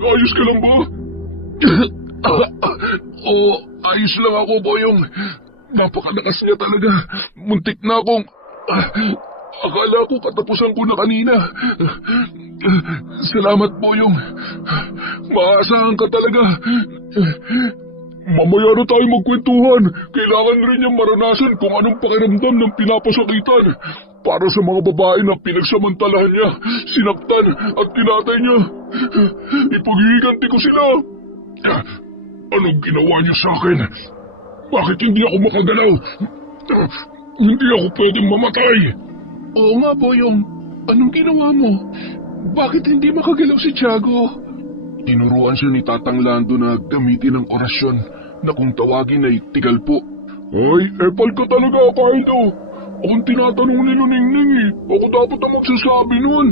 ayos ka lang ba? Oo, ayos lang ako, Boyong. Napakalakas niya talaga. Muntik na akong... Akala ko katapusan ko na kanina. Salamat, Boyong. Maasahan ka talaga. Mamaya na tayo magkwentuhan. Kailangan rin niyang maranasan kung anong pakiramdam ng pinapasakitan. Para sa mga babae na pinagsamantalahan niya, sinaktan at kinatay niya. Ipaghihiganti ko sila. Anong ginawa niya sa akin? Bakit hindi ako makagalaw? Hindi ako pwedeng mamatay. Oo nga, Boyong. Anong ginawa mo? Bakit hindi makagalaw si Tiago? Tinuruan siya ni Tatang Lando na gamitin ang orasyon na kung tawagin ay tigal po. Ay, epal ka talaga, Cardo. Akong tinatanong ni Luningning eh. Ako dapat na magsasabi nun.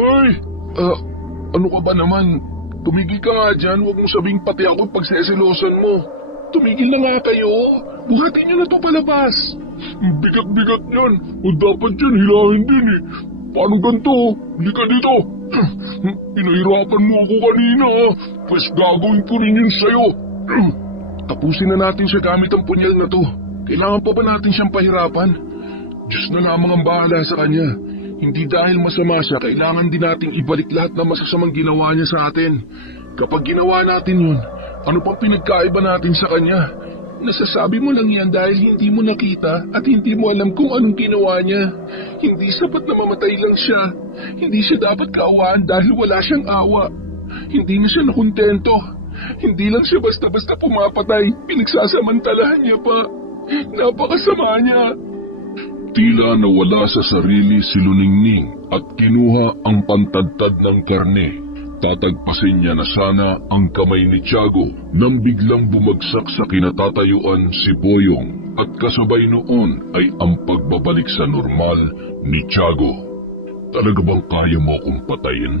Ay! Ano ka ba naman? Tumigil ka nga dyan. Huwag mong sabing pati ako pagseselosan mo. Tumigil na nga kayo. Buhatin niyo na to palabas. Bigat-bigat yan. O dapat yan hilahin din eh. Paano ganito? Hindi ka dito. Pinahirapan mo ako kanina. Pues gagawin ko rin yun sa'yo. Tapusin na natin siya gamit ang punyal na to. Kailangan pa ba natin siyang pahirapan? Diyos na lamang ang bahala sa kanya. Hindi dahil masama siya, kailangan din nating ibalik lahat ng masasamang ginawa niya sa atin. Kapag ginawa natin yun, ano pang pinagkaiba natin sa kanya? Nasasabi mo lang yan dahil hindi mo nakita at hindi mo alam kung anong ginawa niya. Hindi sapat na mamatay lang siya. Hindi siya dapat kaawaan dahil wala siyang awa. Hindi na siya nakontento. Hindi lang siya basta-basta pumapatay. Pinagsasamantalahan niya pa. Napakasama niya. Tila nawala sa sarili si Luningning at kinuha ang pantadtad ng karne. Tatagpasin niya na sana ang kamay ni Tiago nang biglang bumagsak sa kinatatayuan si Boyong at kasabay noon ay ang pagbabalik sa normal ni Tiago. Talaga bang kaya mo akong patayin?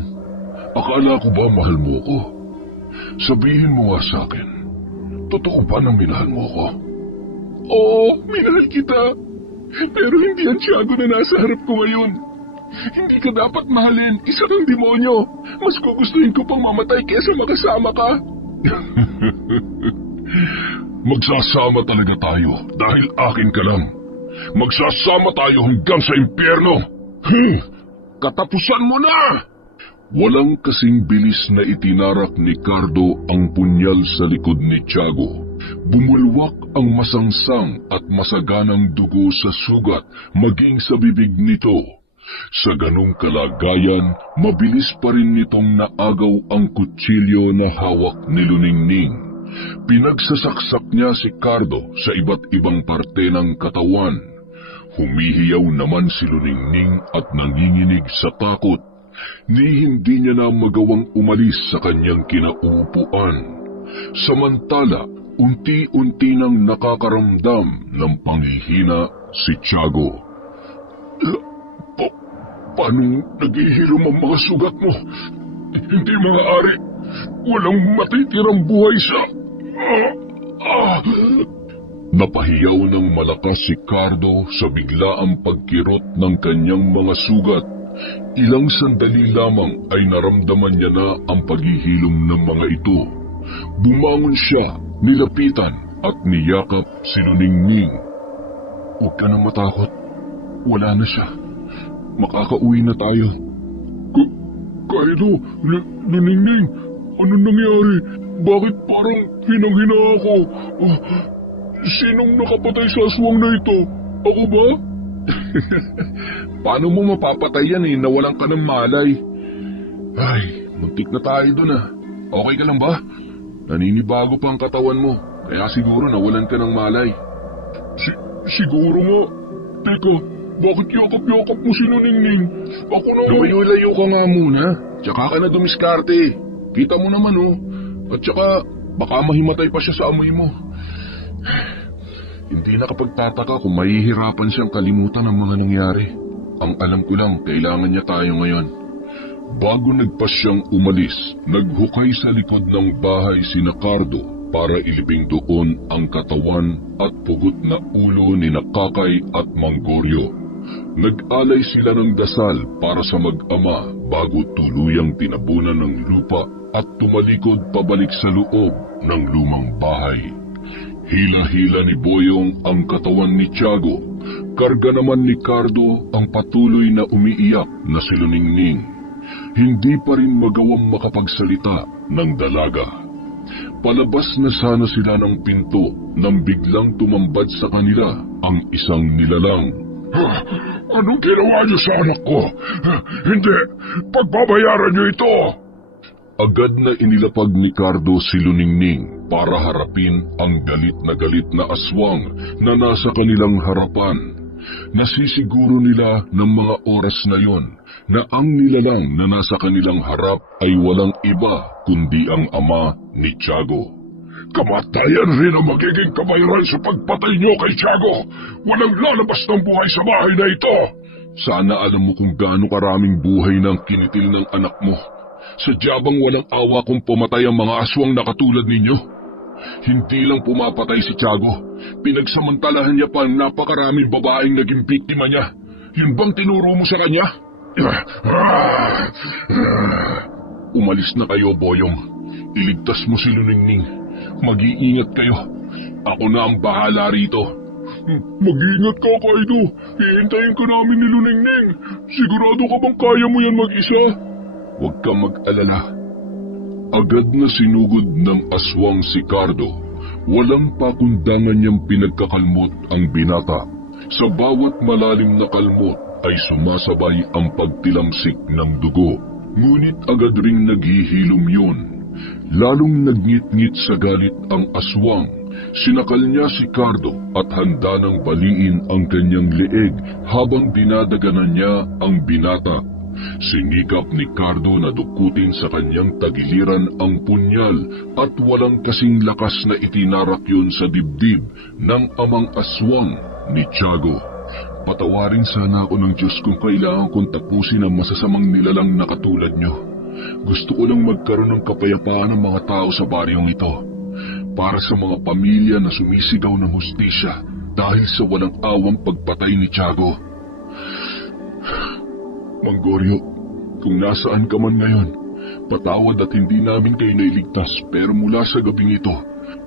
Akala ko ba mahal mo ko? Sabihin mo nga sa akin, totoo ba na minahal mo ko? Oo, minahal kita. Pero hindi ang Tiago na nasa harap ko ngayon. Hindi ka dapat mahalin, isa kang demonyo. Mas gugustuhin ko pang mamatay kesa makasama ka. Magsasama talaga tayo dahil akin ka lang. Magsasama tayo hanggang sa impyerno. Katapusan mo na! Walang kasing bilis na itinarak ni Cardo ang punyal sa likod ni Tiago. Bumulwak ang masangsang at masaganang dugo sa sugat maging sa bibig nito. Sa ganung kalagayan, mabilis pa rin nitong naagaw ang kutsilyo na hawak ni Luningning. Pinagsasaksak niya si Cardo sa iba't ibang parte ng katawan. Humihiyaw naman si Luningning at nanginginig sa takot. Ni hindi niya na magawang umalis sa kanyang kinauupuan. Samantala, unti-unti nang nakakaramdam ng panghihina si Tiago. Paano naghihiram ang mga sugat mo? Hindi maaari. Walang matitirang buhay sa... Napahiyaw ng malakas si Cardo sa biglaang pagkirot ng kanyang mga sugat. Ilang sandali lamang ay naramdaman niya na ang paghihilom ng mga ito. Bumangon siya, nilapitan at niyakap si Luningning. Huwag ka nang matakot. Wala na siya. Makakauwi na tayo. Kaido, Luningning, ano nangyari? Bakit parang hinang-hina ako? Sinong nakapatay sa aswang na ito? Ako ba? Paano mo mapapatay yan nawalan ka ng malay? Ay, muntik na tayo dun Okay ka lang ba? Naninibago pa ang katawan mo, kaya siguro nawalan ka ng malay. Siguro nga. Teka, bakit yakap-yakap mo si Luningning? Ako na... Lumayo-layo ka nga muna, tsaka ka na dumiskarte. Kita mo naman At tsaka, baka mahimatay pa siya sa amoy mo. Hindi na kapagtataka kung mahihirapan siyang kalimutan ang mga nangyari. Ang alam ko lang, kailangan niya tayo ngayon. Bago nagpasyang umalis, naghukay sa likod ng bahay si Cardo para ilibing doon ang katawan at pugot na ulo ni Kakay at Manggoryo. Nag-alay sila ng dasal para sa mag-ama bago tuluyang tinabunan ng lupa at tumalikod pabalik sa loob ng lumang bahay. Hila-hila ni Boyong ang katawan ni Tiago. Karga naman ni Cardo ang patuloy na umiiyak na si Luningning. Hindi pa rin magawang makapagsalita ng dalaga. Palabas na sana sila ng pinto nang biglang tumambad sa kanila ang isang nilalang. Anong ginawa niyo sa anak ko? Hindi, pagbabayaran niyo ito! Agad na inilapag ni Cardo si Luningning para harapin ang galit na aswang na nasa kanilang harapan. Nasisiguro nila ng mga oras na yon na ang nilalang na nasa kanilang harap ay walang iba kundi ang ama ni Tiago. Kamatayan rin ang magiging kabayaran sa pagpatay niyo kay Tiago. Walang lalabas ng buhay sa bahay na ito. Sana alam mo kung gaano karaming buhay ng kinitil ng anak mo. Sadya bang walang awa kung pumatay ang mga aswang na katulad ninyo? Hindi lang pumapatay si Tiago, pinagsamantalahan niya pa ang napakaraming babaeng naging biktima niya. Yun bang tinuro mo sa kanya? Umalis na kayo, Boyong. Iligtas mo si Luningning. Mag-iingat kayo. Ako na ang bahala rito. Mag-iingat ka, Kaido. Hihintayin ka namin ni Luningning. Sigurado ka bang kaya mo yan mag-isa? Huwag kang mag-alala. Agad na sinugod ng aswang si Cardo. Walang pakundangan niyang pinagkakalmot ang binata. Sa bawat malalim na kalmot ay sumasabay ang pagtilamsik ng dugo. Ngunit agad ring naghihilom yun. Lalong nagngit-ngit sa galit ang aswang. Sinakal niya si Cardo at handa ng baliin ang kanyang leeg habang dinadaganan niya ang binata. Sinikap ni Cardo na dukutin sa kanyang tagiliran ang punyal at walang kasing lakas na itinarak yun sa dibdib ng amang aswang ni Tiago. Patawarin sana ako ng Diyos kung kailangan kong tapusin ang masasamang nilalang na katulad nyo. Gusto ko lang magkaroon ng kapayapaan ng mga tao sa baryong ito. Para sa mga pamilya na sumisigaw ng hustisya dahil sa walang awang pagpatay ni Tiago. Manggoryo, kung nasaan ka man ngayon, patawad at hindi namin kayo nailigtas, pero mula sa gabing ito,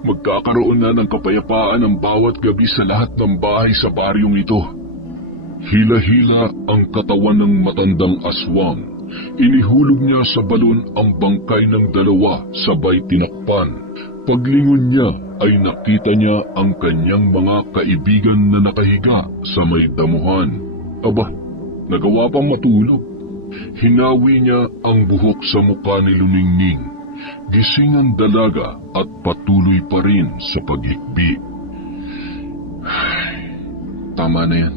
magkakaroon na ng kapayapaan ang bawat gabi sa lahat ng bahay sa baryong ito. Hila-hila ang katawan ng matandang aswang. Inihulog niya sa balon ang bangkay ng dalawa sabay tinakpan. Paglingon niya ay nakita niya ang kanyang mga kaibigan na nakahiga sa may damuhan. Aba, nagawa pang matulog. Hinawi niya ang buhok sa mukha ni Luningning. Gising ang dalaga at patuloy pa rin sa paghikbi. Tama na yan.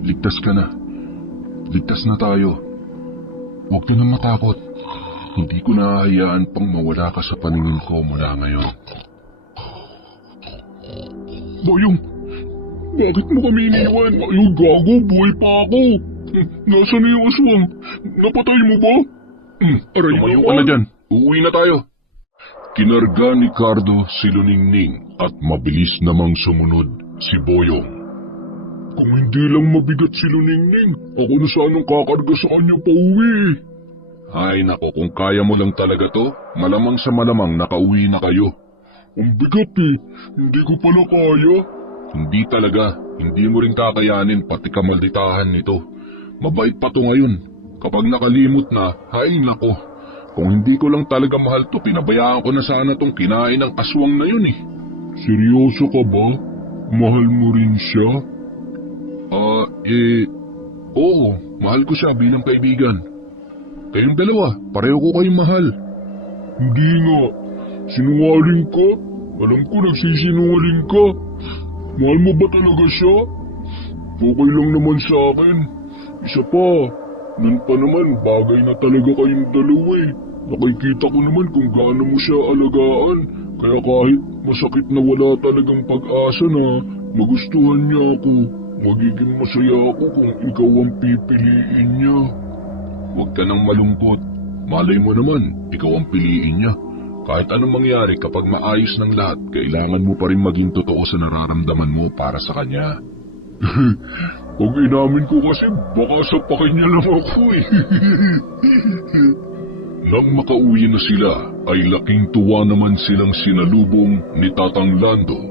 Ligtas ka na. Ligtas na tayo. Huwag ka nang matakot. Hindi ko nahahayaan pang mawala ka sa paningin ko mula ngayon. Boyong, bakit mo kami iniwan? Ayun, gago, buhay pa ako. Nasaan na yung aswang? Napatay mo ba? Aray Tumayo naman. ka na dyan. Uuwi na tayo. Kinarga ni Cardo si Luningning at mabilis namang sumunod si Boyong. Kung hindi lang mabigat si Luningning, ako na sanang kakarga sa kanya pa uwi. Ay nako, kung kaya mo lang talaga to, malamang sa malamang nakauwi na kayo. Ang bigat eh, hindi ko pala kaya. Hindi talaga, hindi mo rin kakayanin pati kamalditahan nito. Mabait pa to ngayon. Kapag nakalimot na, ay nako. Kung hindi ko lang talaga mahal to, pinabayaan ko na sana tong kinain ng aswang na yun eh. Seryoso ka ba? Mahal mo rin siya? Oo, mahal ko siya bilang kaibigan. Kayong dalawa, pareho ko kayong mahal. Hindi nga. Sinungaling ka? Alam ko nagsisinungaling ka. Mahal mo ba talaga siya? Okay lang naman sa akin. Isa pa, nun pa naman bagay na talaga kayong dalawa eh. Nakikita ko naman kung gaano mo siya alagaan. Kaya kahit masakit na wala talagang pag-asa na magustuhan niya ako, magiging masaya ako kung ikaw ang pipiliin niya. Huwag ka nang malungkot. Malay mo naman, ikaw ang piliin niya. Kahit anong mangyari kapag maayos ng lahat, kailangan mo pa rin maging totoo sa nararamdaman mo para sa kanya. Pag inamin ko kasi baka sapakin niya lang ako eh. Nang makauwi na sila, ay laking tuwa naman silang sinalubong ni Tatang Lando